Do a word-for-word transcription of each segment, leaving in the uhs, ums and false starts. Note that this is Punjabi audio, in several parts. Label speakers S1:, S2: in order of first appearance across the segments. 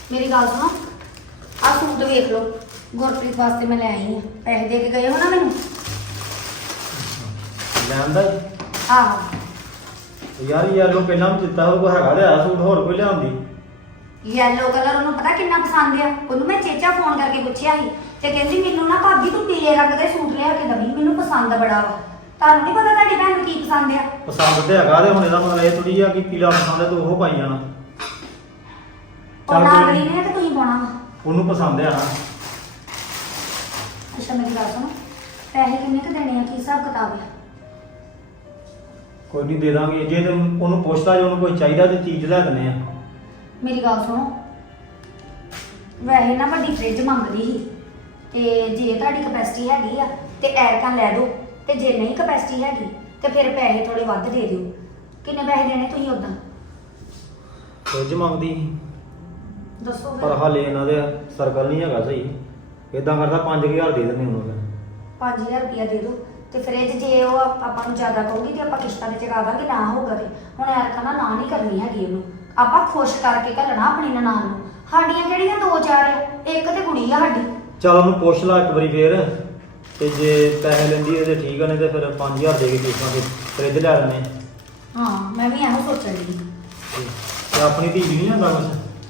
S1: मेरी गल सुनो आ सूट वेख लो गुरप्रीत वास्ते मैं ले आई हूँ पैसे दे के गए हो ना मैनू
S2: ਲੈਂਦਾ
S1: आहो
S2: ਯਾਰ ਯੈਲੋ ਪਹਿਲਾਂ ਵੀ ਦਿੱਤਾ ਉਹ ਕੋ ਹੈਗਾ ਲਿਆ ਸੂਟ ਹੋਰ ਕੋਈ ਲਿਆਉਂਦੀ
S1: येलो कलर ਉਹਨੂੰ ਪਤਾ ਕਿੰਨਾ ਪਸੰਦ ਆ ਉਹਨੂੰ ਮੈਂ ਚੇਚਾ ਫੋਨ ਕਰਕੇ ਪੁੱਛਿਆ ਸੀ ਤੇ ਕਹਿੰਦੀ ਮੈਨੂੰ ਨਾ ਭਾਬੀ ਤੂੰ ਪੀਲੇ ਰੰਗ ਦੇ ਸੂਟ ਲਿਆ ਕੇ ਦਵੀਂ ਮੈਨੂੰ ਪਸੰਦ ਬੜਾ ਵਾ ਤੁਹਾਨੂੰ ਨਹੀਂ ਪਤਾ ਤੁਹਾਡੀ ਭੈਣ ਨੂੰ ਕੀ ਪਸੰਦ ਆ
S2: ਪਸੰਦ ਤੇ ਹੈਗਾ ਤੇ ਹੁਣ ਇਹਦਾ ਮਤਲਬ ਇਹ ਥੋੜੀ ਆ ਕਿ ਪੀਲਾ ਪਸੰਦ ਹੈ ਤੂੰ ਉਹ ਪਾਈ ਜਾਣਾ
S1: ਉਹ ਨਾ ਅਗਲੀ ਨੇ ਤੇ ਤੁਸੀਂ ਪਾਉਣਾ ਵਾ
S2: ਉਹਨੂੰ ਪਸੰਦ ਆ ਨਾ
S1: ਅੱਛਾ ਮੇਰੀ ਗੱਲ ਸੁਣੋ ਪੈਸੇ ਕਿੰਨੇ ਕੁ ਦੇਣੇ ਆ ਕੀ ਹਿਸਾਬ ਕਿਤਾਬ ਆ
S2: ਕੋਈ ਨਹੀਂ ਦੇ ਦਾਂਗੇ ਜੇ ਤੇ ਉਹਨੂੰ ਪੁੱਛਦਾ ਜੇ ਉਹਨੂੰ ਕੋਈ ਚਾਹੀਦਾ ਤੇ ਚੀਜ਼ ਲੈ ਦਿੰਦੇ ਆ
S1: ਮੇਰੀ ਗੱਲ ਸੁਣੋ ਵੈਸੇ ਨਾ ਵੱਡੀ ਫ੍ਰਿਜ ਮੰਗਦੀ ਸੀ ਤੇ ਜੇ ਤੁਹਾਡੀ ਕਪੈਸਿਟੀ ਹੈਗੀ ਆ ਤੇ ਐਰਕਾਂ ਲੈ ਦਿਓ ਤੇ ਜੇ ਨਹੀਂ ਕਪੈਸਿਟੀ ਹੈਗੀ ਤੇ ਫਿਰ ਪੈਸੇ ਥੋੜੇ ਵੱਧ ਦੇ ਦਿਓ ਕਿੰਨੇ ਪੈਸੇ ਦੇਣੇ ਤੁਸੀਂ ਉਦਾਂ
S2: ਕੁਝ ਮੰਗਦੀ ਸੀ,
S1: ਦੱਸੋ
S2: ਪਰ
S1: ਫਿਰ
S2: ਹਾਲੇ ਇਹਨਾਂ ਦੇ ਸਰਕਲ ਨਹੀਂ ਹੈਗਾ ਸਹੀ ਇਦਾਂ ਕਰਦਾ ਪੰਜ ਹਜ਼ਾਰ ਦੇ ਦਿੰਦੇ ਉਹਨੂੰ ਮੈਂ
S1: ਪੰਜ ਹਜ਼ਾਰ ਰੁਪਇਆ ਦੇ ਦਿਓ ਤੇ ਫ੍ਰਿਜ ਜੇ ਉਹ ਆਪ- ਆਪਾਂ ਨੂੰ ਜ਼ਿਆਦਾ ਕਹੂਗੀ ਤੇ ਆਪਾਂ ਕਿਸ਼ਤਾਂ ਤੇ ਚੁਕਾ ਦਾਂਗੇ ਨਾ ਹੋਊਗਾ ਤੇ ਹੁਣ ਐਰਕਾਂ ਨਾ ਨਾ ਨਹੀਂ ਕਰਨੀ ਹੈਗੀ ਉਹਨੂੰ ਆਪਾਂ ਖੁਸ਼ ਕਰਕੇ ਘੱਲਣਾ ਆਪਣੀ ਨਨਾਣ ਨੂੰ ਸਾਡੀਆਂ ਕਿਹੜੀਆਂ ਦੋ ਚਾਰ ਆ ਇੱਕ ਤੇ ਕੁੜੀ ਆ ਸਾਡੀ
S2: ਚੱਲ ਉਹਨੂੰ ਪੁੱਛ ਲਾ ਇੱਕ ਵਾਰੀ ਫੇਰ ਤੇ ਜੇ ਪੈਸੇ ਲੈਂਦੀ ਹੈ ਤੇ ਠੀਕ ਆ ਨਹੀਂ ਤੇ ਫਿਰ ਪੰਜ ਹਜ਼ਾਰ ਦੇ ਕੇ ਕਿਸ਼ਤਾਂ ਤੇ ਫ੍ਰਿਜ ਲੈ ਲੈਣੇ
S1: ਹਾਂ ਮੈਂ ਵੀ ਇਹੋ ਸੋਚਣ ਦੀ
S2: ਤੇ ਆਪਣੀ ਧੀ ਨਹੀਂ ਹੁੰਦਾ ਕੁਛ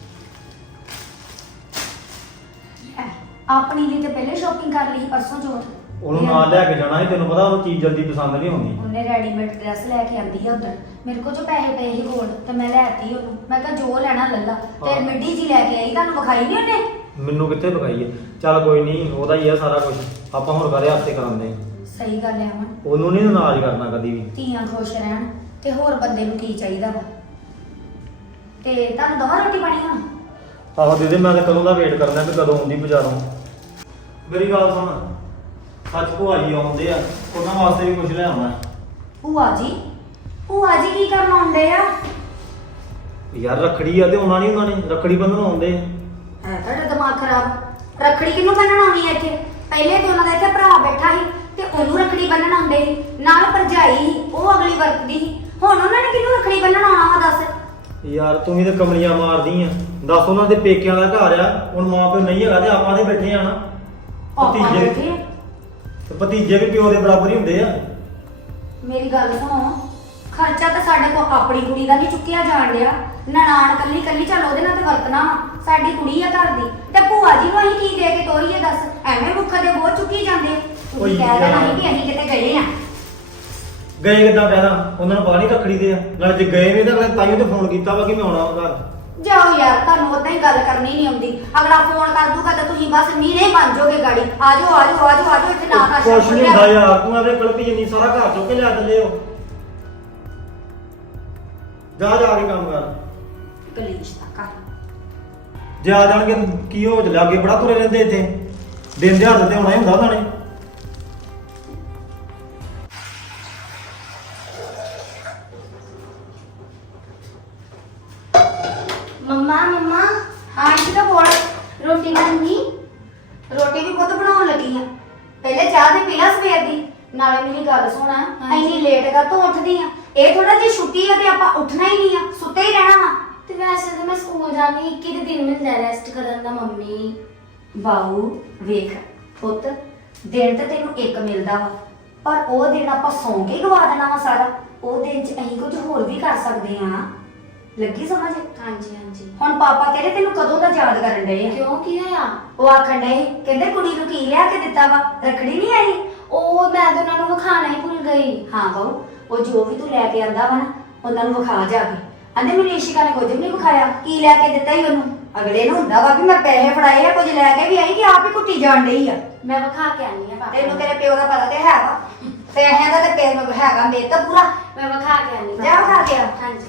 S1: ਆਪਣੀ ਲਈ ਤੇ ਪਹਿਲੇ ਸ਼ਾਪਿੰਗ ਕਰ ਲਈ ਸੀ ਪਰਸੋਂ ਚੌਥ
S2: ਉਹਨੂੰ ਨਾਲ ਲੈ ਕੇ ਜਾਣਾ ਸੀ ਤੈਨੂੰ ਪਤਾ ਉਹਨੂੰ ਚੀਜ਼ ਜਲਦੀ ਪਸੰਦ ਨਹੀਂ ਆਉਂਦੀ
S1: ਉਹਨੇ ਰੈਡੀਮੇਡ ਡਰੈਸ ਲੈ ਕੇ ਆਂਦੀ ਆ ਉਧਰ ਮੇਰੇ ਕੋਲ ਜੋ ਪੈਸੇ ਪਏ ਸੀ ਕੋਲ ਤੇ ਮੈਂ ਲੈ ਆਤੀ ਉਹਨੂੰ ਮੈਂ ਕਿਹਾ ਜੋ ਲੈਣਾ ਲੈ ਲਾ ਤੇ
S2: ਹਾਂ।
S1: ਮਿੱਡੀ ਜੀ ਲੈ ਕੇ ਆਈ ਤੁਹਾਨੂੰ ਵਿਖਾਈ ਨਹੀਂ ਉਹਨੇ
S2: ਮੈਨੂੰ ਕਿੱਥੇ ਵਿਖਾਈ ਹੈ ਚੱਲ ਕੋਈ ਨਹੀਂ ਉਹਦਾ ਹੀ ਆ ਸਾਰਾ ਕੁਝ ਆਪਾਂ ਹੁਣ ਕਰੇ ਹੱਥੇ ਕਰਾਂਦੇ
S1: ਸਹੀ ਗੱਲ ਹੈ ਅਮਨ
S2: ਉਹਨੂੰ ਨਹੀਂ ਨਾਰਾਜ਼ ਕਰਨਾ ਕਦੀ ਵੀ
S1: ਧੀਆਂ ਖੁਸ਼ ਰਹਿਣ ਤੇ ਹੋਰ ਬੰਦੇ ਨੂੰ ਕੀ ਚਾਹੀਦਾ ਵਾ ਤੇ ਤੁਹਾਨੂੰ ਦਵਾ ਰੋਟੀ ਪਾਣੀ ਹੁਣ
S2: ਆਹੋ ਦੀਦੀ ਮੈਂ ਤਾਂ ਕਦੋਂ ਦਾ ਵੇਟ ਕਰਦਾ ਵੀ ਕਦੋਂ ਆਉਂਦੀ ਬਾਜ਼ਾਰੋਂ ਮੇਰੀ ਗੱਲ ਸੁਣ ਸੱਚ ਭੂਆ ਜੀ ਆਉਂਦੇ ਆ ਉਹਨਾਂ ਵਾਸਤੇ ਵੀ ਕੁਝ ਲਿਆਉਣਾ
S1: ਭੂਆ ਜੀ ਭੂਆ ਜੀ ਕੀ ਕਰਨ ਆਉਂਦੇ ਆ
S2: ਯਾਰ ਰੱਖੜੀ ਆ ਤੇ ਉਹਨਾਂ ਨਹੀਂ ਉਹਨਾਂ ਨੇ ਰੱਖੜੀ ਬੰਨਣ ਆਉਂਦੇ ਆ
S1: ਹੈ ਤੁਹਾਡਾ ਦਿਮਾਗ ਖਰਾਬ ਰੱਖੜੀ ਕਿਹਨੂੰ ਬੰਨਣ ਆਉਣੀ ਹੈ ਇੱਥੇ ਪਹਿਲੇ ਤੇ ਉਹਨਾਂ ਦਾ ਇੱਥੇ ਭਰਾ ਬੈਠਾ ਸੀ ਤੇ ਉਹਨੂੰ ਰੱਖੜੀ ਬੰਨਣ ਆਉਂਦੇ ਸੀ ਨਾਲ ਭਰਜਾਈ ਸੀ ਉਹ ਅਗਲੀ ਵਰਤਦੀ ਸੀ ਹੁਣ ਉਹਨਾਂ ਨੇ ਕਿਹਨੂੰ ਰੱਖੜੀ ਬੰਨਣ ਆਉਣਾ ਵਾ ਦੱਸ
S2: ਯਾਰ ਤੂੰ ਵੀ ਤੇ ਕਮਲੀਆਂ ਮਾਰਦੀ ਆ ਦੱਸ ਉਹਨਾਂ ਦੇ ਪੇਕਿਆਂ ਦਾ ਘਰ ਆ ਹੁਣ ਮਾਂ ਪਿਓ ਨਹੀਂ ਹੈਗਾ ਤੇ ਆਪਾਂ ਦੇ ਬੈਠੇ ਆ ਨਾ
S1: ਆਪਾਂ
S2: ਭਤੀਜੇ
S1: ਬੈਠੇ ਆ।
S2: ਤੇ ਭਤੀਜੇ ਵੀ ਪਿਓ ਦੇ ਬਰਾਬਰ ਹੀ ਹੁੰਦੇ ਆ
S1: ਮੇਰੀ ਗੱਲ ਸੁਣੋ ਖਰਚਾ ਤਾਂ ਸਾਡੇ ਕੋਲ ਆਪਣੀ ਕੁੜੀ ਦਾ ਨਹੀਂ ਚੁੱਕਿਆ ਜਾਣ ਡਿਆ ਨਨਾਣ ਕੱਲੀ ਕੱਲੀ ਚੱਲ ਉਹਦੇ ਨਾਲ ਤੇ ਵਰਤਣਾ ਵਾ ਸਾਡੀ ਕੁੜੀ ਆ ਘਰ ਦੀ ਤੇ ਭੂਆ ਜੀ ਨੂੰ ਅਸੀਂ ਕੀ ਦੇ ਕੇ ਤੋਰੀਏ ਦੱਸ ਐਵੇਂ ਮੁੱਖਾ ਦੇ ਬਹੁਤ ਚੁੱਕੀ ਜਾਂਦੇ ਤੁਸੀਂ
S2: ਓਏ
S1: ਕਹਿ ਦੇਣਾ
S2: ਯਾਰ।
S1: ਸੀ ਕਿ ਅਸੀਂ ਕਿਤੇ ਗਏ ਆ
S2: ਗਏ ਕਿੱਦਾਂ ਕਹਿਣਾ ਉਹਨਾਂ ਨੂੰ ਪਤਾ ਨਹੀਂ ਰੱਖੜੀ ਦੇ ਆ ਨਾਲੇ ਜੇ ਗਏ ਵੀ ਤਾਂ ਅਗਲੇ ਤਾਈਓ ਤੇ ਫੋਨ ਕੀਤਾ ਵਾ ਕਿ ਮੈਂ ਆਉਣਾ ਵਾ ਘਰ
S1: ਜਾਓ ਯਾਰ ਤੁਹਾਨੂੰ ਉਦਾਂ ਹੀ ਗੱਲ ਕਰਨੀ ਨਹੀਂ ਆਉਂਦੀ ਅਗਲਾ ਫੋਨ ਕਰ ਦੂਗਾ ਤਾਂ ਤੁਸੀਂ ਬਸ ਮੀਨੇ ਬਣ ਜਾਓਗੇ ਗਾੜੀ ਆਜੋ ਆਜੋ ਆਜੋ ਆਜੋ ਇੱਥੇ ਨਾ ਨਾ
S2: ਕੁਛ ਨਹੀਂ ਹੁੰਦਾ ਯਾਰ ਤੂੰ ਆਵੇ ਕਲਪੀ ਜਿੰਨੀ ਸਾਰਾ ਘਰ ਚੁੱਕ ਕੇ ਲਿਆ ਦਿੰਦੇ ਹੋ ਜਾ ਜਾ ਕੇ ਕੰਮ ਕਰ
S1: ਕਲੇਸ਼ ਦਾ ਕਰ
S2: ਜੇ ਆ ਜਾਣਗੇ ਕੀ ਹੋ ਚੱਲਿਆ ਅੱਗੇ ਬੜਾ ਤੁਰੇ ਰਹਿੰਦੇ ਇੱਥੇ ਦਿਨ ਦਿਹਾੜੇ ਤੇ ਆਉਣਾ ਹੀ ਹੁੰਦਾ ਉਹਨਾਂ ਨੇ
S1: ਮੰਮਾ ਮੰਮਾ ਆਂਟੀ ਦਾ ਬੋਲ ਰੋਟੀ ਬਣਨੀ ਰੋਟੀ ਵੀ ਬਹੁਤ ਬਣਾਉਣ ਲੱਗੀ ਆ ਪਹਿਲੇ ਚਾਹ ਦੇ ਪੀਲਾ ਸਵੇਰ ਦੀ ਨਾਲੇ ਮੇਰੀ ਗੱਲ ਸੁਣਾ ਇੰਨੀ ਲੇਟ ਕਾ ਤੂੰ ਉੱਠਦੀ ਆ ਇਹ ਥੋੜਾ ਜੀ ਛੁੱਟੀ ਆ ਤੇ ਆਪਾਂ ਉੱਠਣਾ ਹੀ ਨਹੀਂ ਆ ਸੁੱਤੇ ਹੀ ਰਹਿਣਾ ਵਾ
S3: ਤੇ ਵੈਸੇ ਤਾਂ ਮੈਂ ਸਕੂਲ ਜਾਣੀ ਇੱਕੀ ਦੇ ਦਿਨ ਮਿਲਦਾ ਰੈਸਟ ਕਰਨ ਦਾ ਮੰਮੀ
S1: ਬਾਊ ਵੇਖ ਪੁੱਤ ਦਿਨ ਤਾਂ ਤੈਨੂੰ ਇੱਕ ਮਿਲਦਾ ਵਾ ਪਰ ਉਹ ਦਿਨ ਆਪਾਂ ਸੌਂ ਕੇ ਗਵਾ ਦੇਣਾ ਵਾ ਸਾਰਾ ਉਹ ਦਿਨ 'ਚ ਅਸੀਂ ਕੁਝ ਹੋਰ ਵੀ ਕਰ ਸਕਦੇ ਆ ਲੱਗੀ ਸਮਝ
S3: ਹਾਂਜੀ ਹਾਂਜੀ
S1: ਹੁਣ ਪਾਪਾ ਤੇਰੇ ਤੈਨੂੰ ਕਦੋਂ ਦਾ ਯਾਦ ਕਰਨ ਡਏ ਆ
S3: ਕਿਉਂ ਕੀ ਹੋਇਆ
S1: ਉਹ ਆਖਣ ਡਏ ਸੀ, ਕਹਿੰਦੇ ਕੁੜੀ ਨੂੰ ਕੀ ਲਿਆ ਕੇ ਦਿੱਤਾ ਵਾ ਰੱਖੜੀ ਨਹੀਂ ਆਈ
S3: ਉਹ ਮੈਂ ਤਾਂ ਉਹਨਾਂ ਨੂੰ ਵਿਖਾਣਾ ਹੀ ਭੁੱਲ ਗਈ
S1: ਹਾਂ ਬਾਊ ਉਹ ਜੋ ਵੀ ਤੂੰ ਲੈ ਕੇ ਆਂਦਾ ਵਾ ਨਾ ਉਹਨਾਂ ਨੂੰ ਵਿਖਾ ਜਾ ਕੇ ਕਹਿੰਦੇ ਮੈਨੂੰ ਇਸ਼ਿਕਾ ਨੇ ਕੁਝ ਵੀ ਨਹੀਂ ਵਿਖਾਇਆ ਕੀ ਲੈ ਕੇ ਦਿੱਤਾ ਹੀ ਉਹਨੂੰ ਅਗਲੇ ਨੂੰ ਹੁੰਦਾ ਵਾ ਵੀ ਮੈਂ ਪੈਸੇ ਫੜਾਏ ਆ ਕੁਝ ਲੈ ਕੇ ਵੀ ਆਈ ਕਿ ਆਪ ਹੀ ਕੁੱਟੀ ਜਾਣ ਡਈ ਆ
S3: ਮੈਂ ਵਿਖਾ ਕੇ ਆਨੀ ਆ ਪਾਪਾ
S1: ਤੈਨੂੰ ਤੇਰੇ ਪਿਓ ਦਾ ਪਤਾ ਤੇ ਹੈ ਵਾ ਪੈਸਿਆਂ ਦਾ ਤੇ ਪੈਸੇ ਨੂੰ ਹੈਗਾ ਮੇਰੇ ਤਾਂ ਪੂਰਾ
S3: ਮੈਂ ਵਿਖਾ ਕੇ ਆਨੀ
S1: ਜਾ ਵਿਖਾ ਕੇ ਆ।
S3: ਹਾਂਜੀ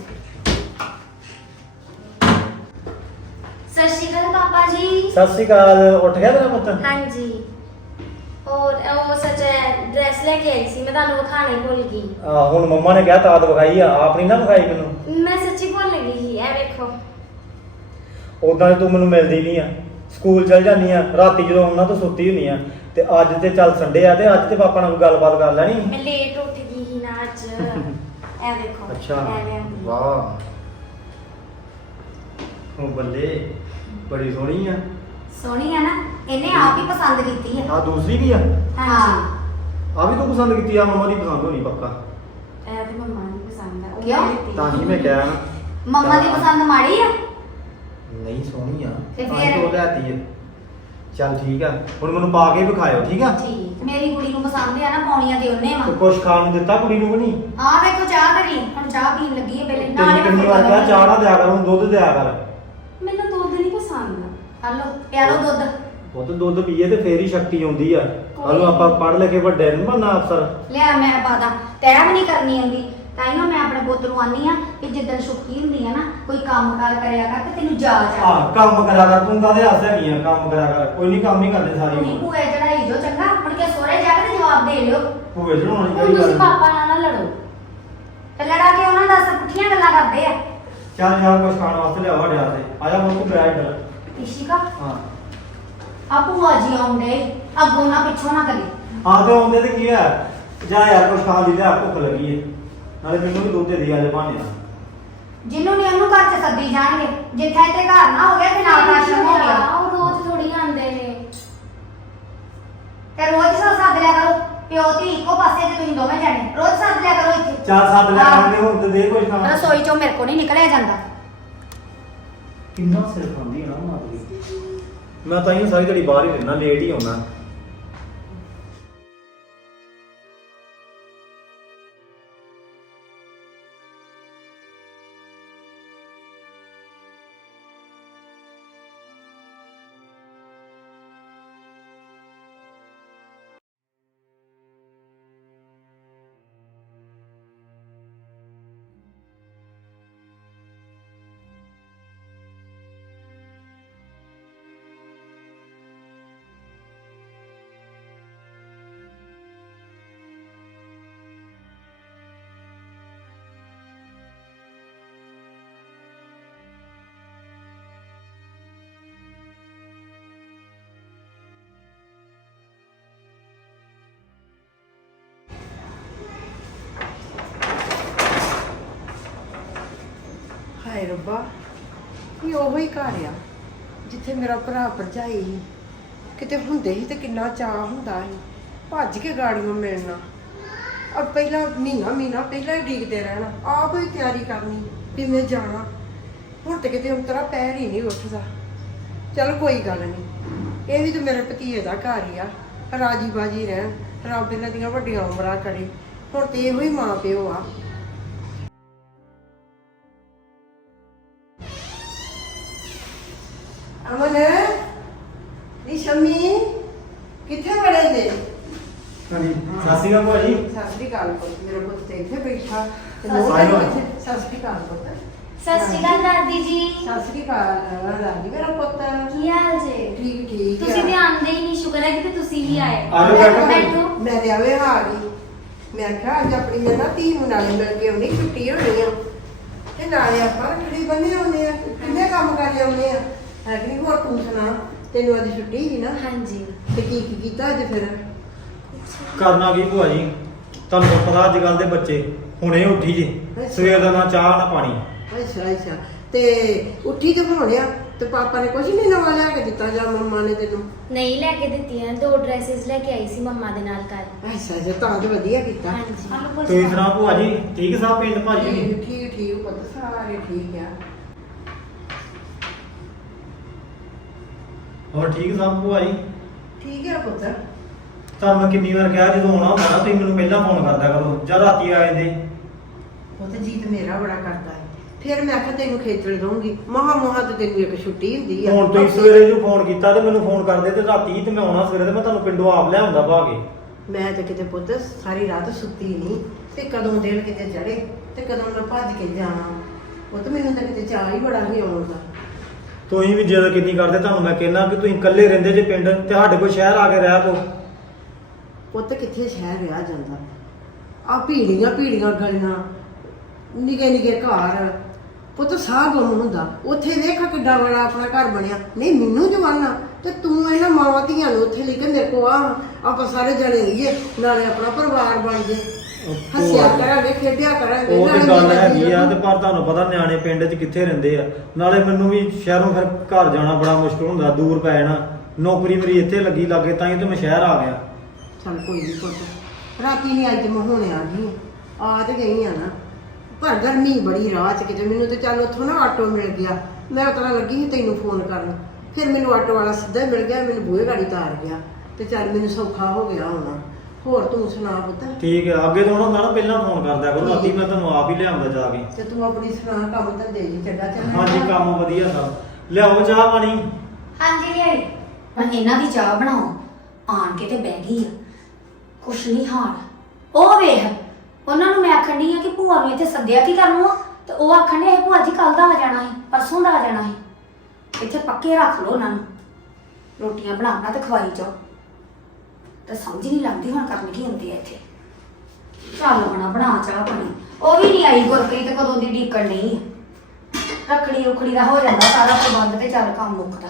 S3: ਸਤਿ ਸ਼੍ਰੀ ਅਕਾਲ ਪਾਪਾ ਜੀ
S2: ਸਤਿ ਸ਼੍ਰੀ ਅਕਾਲ ਉੱਠ ਗਿਆ ਤੇਰਾ ਪੁੱਤ
S3: ਹਾਂਜੀ ਔਰ ਉਹ ਸੱਚ ਡਰੈਸ ਲੈ ਕੇ ਆਈ ਸੀ ਮੈਂ ਤੁਹਾਨੂੰ ਵਿਖਾਣਾ ਹੀ ਭੁੱਲ ਗਈ
S2: ਆ ਹੁਣ ਮੰਮਾ ਨੇ ਕਿਹਾ ਤਾਦ ਵਿਖਾਈ ਆ ਆਪ ਨਹੀਂ ਨਾ ਵਿਖਾਈ ਮੈਨੂੰ
S3: ਮੈਂ ਸੱਚੀ ਭੁੱਲ ਗਈ ਸੀ ਇਹ ਵੇਖੋ
S2: ਉਦਾਂ ਤੂੰ ਮੈਨੂੰ ਮਿਲਦੀ ਨਹੀਂ ਆ ਸਕੂਲ ਚਲ ਜਾਂਦੀ ਆ ਰਾਤੀ ਜਦੋਂ ਉਹਨਾਂ ਤੋਂ ਸੁੱਤੀ ਹੁੰਦੀ ਆ ਤੇ ਅੱਜ ਤੇ ਚੱਲ ਸੰਡੇ ਆ ਤੇ ਅੱਜ ਤੇ ਪਾਪਾ ਨਾਲ ਕੋਈ ਗੱਲਬਾਤ ਕਰ ਲੈਣੀ
S3: ਮੈਂ ਲੇਟ ਉੱਠ ਗਈ ਸੀ ਨਾ ਅੱਜ ਇਹ ਵੇਖੋ
S2: ਅੱਛਾ
S3: ਐਵੇਂ ਹੁੰਦੀ।
S2: ਵਾਹ ਉਹ ਬੱਲੇ ਬੜੀ ਸੋਹਣੀ ਆ।
S1: ਸੋਹਣੀ ਆ ਨਾ, ਇਹਨੇ ਆਪ ਹੀ ਪਸੰਦ ਕੀਤੀ ਆ।
S2: ਆ ਦੂਸਰੀ ਵੀ ਆ।
S3: ਹਾਂਜੀ
S2: ਆ ਵੀ ਤੂੰ ਪਸੰਦ ਕੀਤੀ ਆ? ਮੰਮਾ ਦੀ ਪਸੰਦ ਹੋਣੀ ਪੱਕਾ।
S3: ਇਹ ਤੇ ਮੰਮਾ ਨੂੰ ਪਸੰਦ ਆ ਉਹ
S1: ਕਿਉਂ?
S3: ਮੈਂ ਲਿੱਤੀ।
S2: ਤਾਂ ਹੀ ਮੈਂ ਕਿਹਾ ਨਾ।
S1: ਮੰਮਾ ਦੀ ਪਸੰਦ ਮਾੜੀ ਆ?
S2: ਨਹੀਂ ਸੋਹਣੀ ਆ
S1: ਤੇ
S2: ਤਾਂ
S1: ਫਿਰ?
S2: ਹੀ ਉਹ ਲੈਤੀ ਹੈ। ਚੱਲ ਠੀਕ ਆ, ਹੁਣ ਮੈਨੂੰ ਪਾ ਕੇ ਵਿਖਾਇਓ ਠੀਕ ਆ।
S3: ਠੀਕ
S1: ਮੇਰੀ ਕੁੜੀ ਨੂੰ ਪਸੰਦ ਆ ਨਾ, ਪਾਉਣੀਆਂ ਤੇ ਉਹਨੇ
S2: ਤੇ
S1: ਵਾ।
S2: ਕੁਛ ਖਾਣ ਨੂੰ ਦਿੱਤਾ ਕੁੜੀ ਨੂੰ ਕਿ ਨਹੀਂ?
S1: ਆ ਵੇਖੋ ਚਾਹ ਕਰੀ, ਹੁਣ ਚਾਹ ਪੀਣ ਲੱਗੀ ਹੈ ਪਹਿਲੇ
S2: ਤੈਨੂੰ ਕਿੰਨੀ ਵਾਰ ਕਿਹਾ ਚਾਹ ਨਾ ਦਿਆ ਕਰ, ਹੁਣ ਦੁੱਧ ਦਿਆ ਕਰ।
S3: ਮੈਨੂੰ ਦੁੱਧ ਨਹੀਂ ਪਸੰਦ
S1: ਹਲੋ ਪਿਆਲੋ ਦੁੱਧ।
S2: ਉਹ ਤਾਂ ਦੁੱਧ ਪੀਏ ਤੇ ਫੇਰ ਹੀ ਸ਼ਕਤੀ ਆਉਂਦੀ ਆ। ਹਲੋ ਆਪਾਂ ਪੜ੍ਹ ਲੈ ਕੇ ਵੱਡੇ ਨੂੰ ਬਣਨਾ ਅਫਸਰ।
S1: ਲਿਆ ਮੈਂ ਪਾਦਾ, ਤੈਅ ਵੀ ਨਹੀਂ ਕਰਨੀ ਆਉਂਦੀ। ਤਾਈਓ ਮੈਂ ਆਪਣੇ ਪੁੱਤ ਨੂੰ ਆਨੀ ਆ ਕਿ ਜਿੱਦਣ ਸੁੱਕੀ ਹੁੰਦੀ ਆ ਨਾ, ਕੋਈ ਕੰਮ ਕਾਰ ਕਰਿਆ ਕਰ ਤੇ ਤੈਨੂੰ ਜਾਚ ਆ।
S2: ਹਾਂ ਕੰਮ ਕਰਿਆ ਕਰ, ਤੂੰ ਕਾਹਦੇ ਹਾਸੇ ਨਹੀਂ ਆ? ਕੰਮ ਕਰਿਆ ਕਰ, ਕੋਈ ਨਹੀਂ ਕੰਮ ਹੀ ਕਰਦੇ ਸਾਰੀ
S1: ਤੁਸੀਂ ਭੂਏ ਚੜਾਈ ਜੋ ਚੰਗਾ, ਮੁੜ ਕੇ ਸੋਹਰੇ ਜਾ ਕੇ ਤੇ ਜਵਾਬ ਦੇ ਲਿਓ।
S2: ਭੂਏ ਚੜਾਉਣੀ
S3: ਹੁਣ
S2: ਕਿਹੜੀ
S3: ਤੁਸੀਂ
S2: ਗੱਲ?
S3: ਪਾਪਾ ਨਾਲ ਨਾ ਲੜੋ।
S1: ਤੇ ਲੜਾ ਕੇ ਉਹਨਾਂ ਦਾ ਪੁੱਠੀਆਂ ਗੱਲਾਂ ਕਰਦੇ ਆ।
S2: ਚੱਲ ਯਾਰ ਕੁਛ ਖਾਣ ਵਾਸਤੇ ਲਿਆਓ ਸਾਡੇ ਵਾਸਤੇ। ਆ ਜਾ ਮੈਨੂੰ ਬ੍ਰੈਡ।
S1: ਇਸ਼ਿਕਾ
S2: ਹਾਂ
S1: ਆ ਭੂਆ ਜੀ ਆਉਂਦੇ, ਅੱਗੋਂ ਨਾ ਪਿੱਛੋਂ ਨਾ ਕਰੇ।
S2: ਹਾਂ ਤੇ ਆਉਂਦੇ ਤੇ ਕੀ ਆ? ਜਾ ਯਾਰ ਕੁਛ ਖਾਣ ਦੀ ਲਿਆ, ਭੁੱਖ ਲੱਗੀ ਏ। ਨਾਲੇ ਮੈਨੂੰ ਵੀ ਦੁੱਧ ਦੇ ਦੇ ਅੱਜ ਭਾਣੇ।
S1: ਜਿਹਨੂੰ ਨੇ ਉਹਨੂੰ ਘਰ ਚ ਸੱਦੀ ਜਾਣਗੇ, ਜਿੱਥੇ ਤੇ ਘਰ ਨਾ ਹੋ ਗਿਆ ਤੇ ਨਾਲ ਆਸ਼ਰਮ ਹੋ ਗਿਆ।
S3: ਉਹ ਰੋਜ਼ ਥੋੜੀ ਆਉਂਦੇ ਨੇ।
S1: ਤੇ ਰੋਜ਼ ਸਾ ਸੱਦ ਲਿਆ ਕਰੋ, ਪਿਓ ਧੀ ਇੱਕੋ ਪਾਸੇ ਤੇ ਤੁਸੀਂ ਦੋਵੇਂ ਜਾਣੇ ਰੋਜ਼ ਸੱਦ ਲਿਆ ਕਰੋ ਇੱਥੇ।
S2: ਚੱਲ ਸੱਦ ਲਿਆ
S1: ਹਾਂ।
S2: ਕਰਾਂਗੇ, ਹੁਣ ਤੇ ਦੇ ਕੁਛ ਖਾਣ।
S1: ਰਸੋਈ ਚੋਂ ਮੇਰੇ ਕੋ ਨਹੀਂ ਨਿਕਲਿਆ ਜਾਂਦਾ।
S2: ਕਿੰਨਾ ਸਿਰ ਖਾਂਦੀ ਹੈ ਨਾ ਮਾਂ ਦੀ। ਮੈਂ ਤਾਂ ਹੀ ਸਾਰੀ ਦਿਹਾੜੀ ਬਾਹਰ ਹੀ ਰਹਿਣਾ, ਲੇਟ ਹੀ ਆਉਣਾ।
S4: ਹਾਏ ਰੱਬਾ, ਇਹ ਉਹੋ ਹੀ ਘਰ ਆ ਜਿੱਥੇ ਮੇਰਾ ਭਰਾ ਭਰਜਾਈ ਸੀ। ਕਿਤੇ ਹੁੰਦੇ ਸੀ ਤੇ ਕਿੰਨਾ ਚਾਅ ਹੁੰਦਾ ਸੀ, ਭੱਜ ਕੇ ਗਾੜੀਆਂ ਮਿਲਣਾ। ਅਬ ਪਹਿਲਾਂ ਮਹੀਨਾ ਮਹੀਨਾ ਪਹਿਲਾਂ ਹੀ ਡੀਕਦੇ ਰਹਿਣਾ, ਆਪ ਹੀ ਤਿਆਰੀ ਕਰਨੀ ਵੀ ਮੈਂ ਜਾਣਾ। ਹੁਣ ਤੇ ਕਿਤੇ ਉਤਰਾ ਪੈਰ ਹੀ ਨਹੀਂ ਉੱਠਦਾ। ਚਲ ਕੋਈ ਗੱਲ ਨਹੀਂ, ਇਹ ਵੀ ਤਾਂ ਮੇਰੇ ਭਤੀਏ ਦਾ ਘਰ ਹੀ ਆ। ਰਾਜੀ ਬਾਜੀ ਰਹਿਣ, ਰੱਬ ਇਹਨਾਂ ਦੀਆਂ ਵੱਡੀਆਂ ਉਮਰਾਂ ਕਰੇ। ਹੁਣ ਤੇ ਇਹੋ ਹੀ ਮਾਂ ਪਿਓ ਆ। ਅਮਨ ਨੀ ਸ਼ਮੀ ਕਿੱਥੇ ਵੜੇ ਜੇ?
S2: ਹਾਂਜੀ ਸਤਿ ਸ਼੍ਰੀ ਅਕਾਲ ਭੂਆ ਜੀ।
S4: ਸਤਿ ਸ੍ਰੀ ਅਕਾਲ ਪੁੱਤ, ਮੇਰਾ ਪੁੱਤ ਤੇ ਇੱਥੇ ਬੈਠਾ ਤੇ
S1: ਸਤਿ
S4: ਲੋਕ
S2: ਸ੍ਰੀ ਅਕਾਲ।
S4: ਇੱਥੇ। ਸਤਿ ਸ੍ਰੀ ਅਕਾਲ ਪੁੱਤ।
S3: ਸਤਿ ਸ਼੍ਰੀ ਅਕਾਲ ਦਾਦੀ ਜੀ।
S4: ਸਤਿ ਸ੍ਰੀ ਅਕਾਲ ਰਾਜੀ ਮੇਰਾ ਪੁੱਤ।
S3: ਕੀ ਹਾਲ ਜੇ?
S4: ਠੀਕ ਠੀਕ
S3: ਤੁਸੀਂ ਤੇ ਆਂਦੇ ਹੀ ਨਹੀਂ, ਸ਼ੁਕਰ ਹੈ ਕਿ ਤੁਸੀਂ ਵੀ ਆਏ।
S2: ਆ ਜਾਓ ਬੈਠੋ।
S3: ਬੈਠੋ।
S4: ਮੈਂ ਤੇ ਆਵੇ ਆ ਗਈ। ਮੈਂ ਕਿਹਾ ਅੱਜ ਆਪਣੀ ਮੈਂ ਨਾ ਧੀ ਨੂੰ ਨਾਲੇ ਮਿਲ ਕੇ ਆਉਣੀ, ਛੁੱਟੀ ਹੋਣੀ ਆ ਤੇ ਨਾਲੇ ਆਪਾਂ ਰੱਖੜੀ ਬੰਨੇ ਆਉਂਦੇ ਆ, ਕਿੰਨੇ ਕੰਮ ਕਰ ਆਉਂਦੇ ਆ। ਹੈ ਕਿ ਨਹੀਂ? ਹੋਰ ਤੂੰ ਸੁਣਾ, ਤੈਨੂੰ ਅੱਜ ਛੁੱਟੀ ਸੀ ਨਾ?
S3: ਹਾਂਜੀ।
S4: ਤੇ ਕੀ ਕੀ ਕੀਤਾ ਅੱਜ ਫਿਰ?
S2: ਕਰਨਾ ਕੀ ਭੂਆ ਜੀ, ਤੁਹਾਨੂੰ ਤਾਂ ਪਤਾ ਅੱਜ ਕੱਲ ਦੇ ਬੱਚੇ ਹੁਣੇ ਉੱਠੀ ਜੇ, ਸਵੇਰ ਦਾ ਨਾ ਚਾਹ ਨਾ ਪਾਣੀ।
S4: ਅੱਛਾ ਅੱਛਾ, ਤੇ ਉੱਠੀ ਤੇ ਹੋਣਿਆ ਤੇ ਪਾਪਾ ਨੇ ਕੁਝ ਨਹੀਂ ਨਵਾਂ ਲਿਆ ਕੇ ਦਿੱਤਾ ਜਾਂ ਮੰਮਾ ਨੇ ਤੈਨੂੰ?
S3: ਨਹੀਂ ਲੈ ਕੇ ਦਿੱਤੀਆਂ, ਦੋ ਡਰੈਸਸ ਲੈ ਕੇ ਆਈ ਸੀ ਮੰਮਾ ਦੇ ਨਾਲ ਕੱਲ।
S4: ਅੱਛਾ ਅੱਛਾ, ਤਾਂ ਤੇ ਵਧੀਆ ਕੀਤਾ।
S3: ਹਾਂਜੀ।
S2: ਤੁਸੀਂ ਸੁਣਾ ਭੂਆ ਜੀ, ਠੀਕ ਸਭ ਪਿੰਡ ਭਾਜੀ?
S4: ਠੀਕ ਠੀਕ ਠੀਕ ਪੁੱਤ, ਸਾਰੇ ਠੀਕ ਆ।
S2: ਹੋਰ ਠੀਕ ਸਭ ਭੂਆ ਜੀ?
S4: ਠੀਕ ਆ ਪੁੱਤ।
S2: ਤੁਹਾਨੂੰ ਮੈਂ ਕਿੰਨੀ ਵਾਰ ਕਿਹਾ ਜਦੋਂ ਆਉਣਾ ਹੁੰਦਾ ਨਾ ਤੁਸੀਂ ਮੈਨੂੰ ਪਹਿਲਾਂ ਫੋਨ ਕਰਦਾ ਕਰੋ ਜਾਂ ਰਾਤੀ ਆ ਜਾਂਦੇ।
S4: ਪੁੱਤ ਜੀਤ ਮੇਰਾ ਬੜਾ ਕਰਦਾ ਹੈ, ਫਿਰ ਮੈਂ ਆਖਿਆ ਤੈਨੂੰ ਖੇਚਲ ਦਊਂਗੀ। ਮਹਾ ਮਹਾ ਤੇ ਤੈਨੂੰ ਇੱਕ ਛੁੱਟੀ ਹੁੰਦੀ ਆ।
S2: ਹੁਣ ਤੁਸੀਂ ਸਵੇਰੇ ਜੋ ਫੋਨ ਕੀਤਾ ਤੇ ਮੈਨੂੰ ਫੋਨ ਕਰਦੇ ਤੇ ਰਾਤੀ ਤੇ ਮੈਂ ਆਉਣਾ ਸਵੇਰੇ ਤੇ ਮੈਂ ਤੁਹਾਨੂੰ ਪਿੰਡੋਂ ਆਪ ਲਿਆਉਂਦਾ ਭਾਗੇ।
S4: ਮੈਂ ਤੇ ਕਿਤੇ ਪੁੱਤ ਸਾਰੀ ਰਾਤ ਸੁੱਤੀ ਨਹੀਂ ਤੇ ਕਦੋਂ ਦਿਨ ਕਿਤੇ ਚੜੇ ਤੇ ਕਦੋਂ ਮੈਂ ਭੱਜ ਕੇ ਜਾਵਾਂ। ਪੁੱਤ ਮੈਨੂੰ ਤਾਂ ਕਿਤੇ ਚਾਹ ਹੀ ਬੜਾ ਨਹੀਂ ਆਉਣ ਦਾ।
S2: ਤੁਸੀਂ ਵੀ ਜਿੱਦ ਕਿੰਨੀ ਕਰਦੇ, ਤੁਹਾਨੂੰ ਮੈਂ ਕਹਿੰਦਾ ਕਿ ਤੁਸੀਂ ਇਕੱਲੇ ਰਹਿੰਦੇ ਜੇ ਪਿੰਡ ਤੇ ਸਾਡੇ ਕੋਲ ਸ਼ਹਿਰ ਆ ਕੇ ਰਹਿ ਪੋ।
S4: ਪੁੱਤ ਕਿੱਥੇ ਸ਼ਹਿਰ ਰਿਹਾ ਜਾਂਦਾ, ਆ ਭੀੜੀਆਂ ਭੀੜੀਆਂ ਗਲੀਆਂ, ਨਿੱਕੇ ਨਿੱਕੇ ਘਰ। ਪੁੱਤ ਸਾਹ ਗੁੰਮ ਹੁੰਦਾ। ਉੱਥੇ ਵੇਖ ਕਿੱਡਾ ਬੜਾ ਆਪਣਾ ਘਰ ਬਣਿਆ। ਨਹੀਂ ਮੈਨੂੰ ਜਵਾਨਾ ਤੇ ਤੂੰ ਇਹਨਾਂ ਮਾਵਾਂ ਧੀਆਂ ਨੂੰ ਉੱਥੇ ਲੈ ਕੇ ਮੇਰੇ ਕੋ ਆ, ਆਪਾਂ ਸਾਰੇ ਜਣੇ ਰਹੀਏ, ਨਾਲੇ ਆਪਣਾ ਪਰਿਵਾਰ ਬਣ ਜੇ। ਹੱਸਿਆ ਕਰਾਂਗੇ ਖੇਡਿਆ ਕਰਾਂਗੇ
S2: ਉਹ ਤੇ
S4: ਨਾਲੇ
S2: ਗੱਲ
S4: ਮੇਰਾ
S2: ਹੈਗੀ ਆ
S4: ਵੀਰ
S2: ਤੇ ਪਰ ਤੁਹਾਨੂੰ ਪਤਾ ਨਿਆਣੇ ਪਿੰਡ 'ਚ ਕਿੱਥੇ ਰਹਿੰਦੇ ਆ ਨਾਲੇ ਮੈਨੂੰ ਵੀ ਸ਼ਹਿਰੋਂ ਫਿਰ ਘਰ ਜਾਣਾ ਬੜਾ ਮੁਸ਼ਕਲ ਹੁੰਦਾ ਦੂਰ ਪੈ ਜਾਣਾ ਨੌਕਰੀ ਮੇਰੀ ਇੱਥੇ ਲੱਗੀ ਲੱਗੇ ਤਾਂ ਹੀ ਤੇ ਮੈਂ ਸ਼ਹਿਰ ਆ ਗਿਆ
S4: ਚੱਲ ਕੋਈ ਨਹੀਂ ਪੁੱਤ ਰਾਤੀ ਨਹੀਂ ਅੱਜ ਮੈਂ ਹੁਣੇ ਆ ਗਈ ਆ ਆ ਤੇ ਗਈ ਆ ਨਾ ਪਰ ਗਰਮੀ ਬੜੀ ਰਾਹ ਚ ਕਿਤੇ ਮੈਨੂੰ ਤੇ ਚੱਲ ਉੱਥੋਂ ਨਾ ਆਟੋ ਮਿਲ ਗਿਆ ਮੈਂ ਉਤਰਾ ਲੱਗੀ ਸੀ ਤੈਨੂੰ ਫੋਨ ਕਰਨ ਫਿਰ ਮੈਨੂੰ ਆਟੋ ਵਾਲਾ ਸਿੱਧਾ ਹੀ ਮਿਲ ਗਿਆ ਮੈਨੂੰ ਬੂਹੇ ਗਾੜੀ ਤਾਰ ਗਿਆ ਤੇ ਚੱਲ ਮੈਨੂੰ ਸੌਖਾ ਹੋ ਗਿਆ ਹੁਣ ਹੋਰ ਤੂੰ ਸੁਣਾ ਪੁੱਤ
S2: ਠੀਕ ਹੈ ਅੱਗੇ ਤੋਂ ਹੁੰਦਾ ਨਾ ਪਹਿਲਾਂ ਫੋਨ ਕਰਦਾ ਕਰੋ ਰਾਤੀ ਮੈਂ ਤੁਹਾਨੂੰ ਆਪ ਹੀ ਲਿਆਉਂਦਾ ਜਾ ਕੇ
S4: ਤੇ ਤੂੰ ਆਪਣੀ ਸੁਣਾ ਕੰਮ ਧੰਦੇ ਜੀ ਚੰਗਾ ਚੱਲ
S2: ਹਾਂਜੀ ਕੰਮ ਵਧੀਆ ਸਭ ਲਿਆਓ ਚਾਹ ਪਾਣੀ
S1: ਹਾਂਜੀ ਲਿਆਈ ਹੁਣ ਇਹਨਾਂ ਦੀ ਚਾਹ ਬਣਾਓ ਆਣ ਕੇ ਤੇ ਬਹਿ ਗਈ ਆ ਕੁਛ ਨਹੀਂ ਹਾਲ ਉਹ ਵੇਖ ਉਹਨਾਂ ਨੂੰ ਮੈਂ ਆਖਣ ਡਈ ਆ ਕਿ ਭੂਆ ਨੂੰ ਇੱਥੇ ਸੱਦਿਆ ਕੀ ਕਰਨ ਨੂੰ ਆ ਤੇ ਉਹ ਆਖਣ ਡਏ ਇਹ ਭੂਆ ਜੀ ਕੱਲ ਦਾ ਆ ਜਾਣਾ ਹੈ ਪਰਸੋਂ ਦਾ ਆ ਜਾਣਾ ਹੈ ਇੱਥੇ ਪੱਕੇ ਰੱਖ ਲਓ ਉਹਨਾਂ ਨੂੰ ਰੋਟੀਆਂ ਬਣਾਉਣਾ ਤੇ ਖਵਾਈ ਜਾਓ ਤੇ ਸਮਝ ਨਹੀਂ ਲੱਗਦੀ ਹੁਣ ਕਰਨ ਕੀ ਹੁੰਦੀ ਹੈ ਇੱਥੇ ਚੱਲ ਬਣਾ ਬਣਾ ਚਾਹ ਪਾਣੀ ਉਹ ਵੀ ਨਹੀਂ ਆਈ ਗੁਰਪ੍ਰੀਤ ਕਦੋਂ ਦੀ ਢੀਕਣ ਨਹੀਂ ਰੱਖੜੀ ਰੁਖੜੀ ਦਾ ਹੋ ਜਾਂਦਾ ਸਾਰਾ ਪ੍ਰਬੰਧ ਤੇ ਚੱਲ ਕੰਮ ਮੁੱਕਦਾ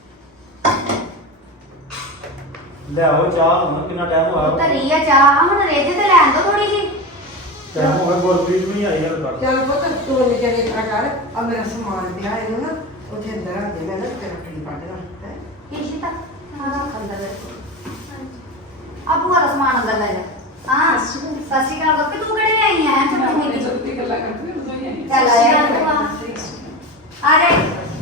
S2: ਲਿਆਓ ਚਾਹ ਹੁਣ ਕਿੰਨਾ ਟਾਈਮ ਹੋਇਆ
S1: ਧਰੀ ਆ ਚਾਹ ਹੁਣ ਰੇਜ ਤੇ ਲੈਣ ਦੋ ਥੋੜੀ ਜੀ
S2: ਟਾਈਮ ਹੋ ਗਿਆ ਗੁਰਪ੍ਰੀਤ ਵੀ ਨਹੀਂ ਆਈ ਹਲ ਤੱਕ
S4: ਚੱਲ ਪੁੱਤ ਤੂੰ ਨੇ ਤੇਰੇ ਤਰ੍ਹਾਂ ਕਰ ਆ ਮੇਰਾ ਸਮਾਨ ਪਿਆ ਇਹਨੂੰ ਨਾ ਉੱਥੇ ਅੰਦਰ ਰੱਖ ਦੇ ਮੈਂ ਨਾ ਤੇ ਰੱਖੜੀ ਪੱਟ ਲਾਂ ਹੈ
S1: ਕਿਸ਼ਤਾ ਹਾਂ ਅੰਦਰ ਆ ਪੂਰਾ ਦਾ ਸਮਾਨ ਅੰਦਰ ਲੈ ਜਾ ਹਾਂ ਸਤਿ ਸ਼੍ਰੀ ਅਕਾਲ ਬੱਕੇ ਤੂੰ ਕਿਹੜੇ ਆਈ ਆ ਚੱਲ ਮੇਰੀ
S5: ਜਲਦੀ ਗੱਲਾਂ ਕਰਦੇ ਉਦੋਂ ਹੀ ਆਈ
S1: ਚੱਲ ਆ ਜਾ ਆ ਰੇ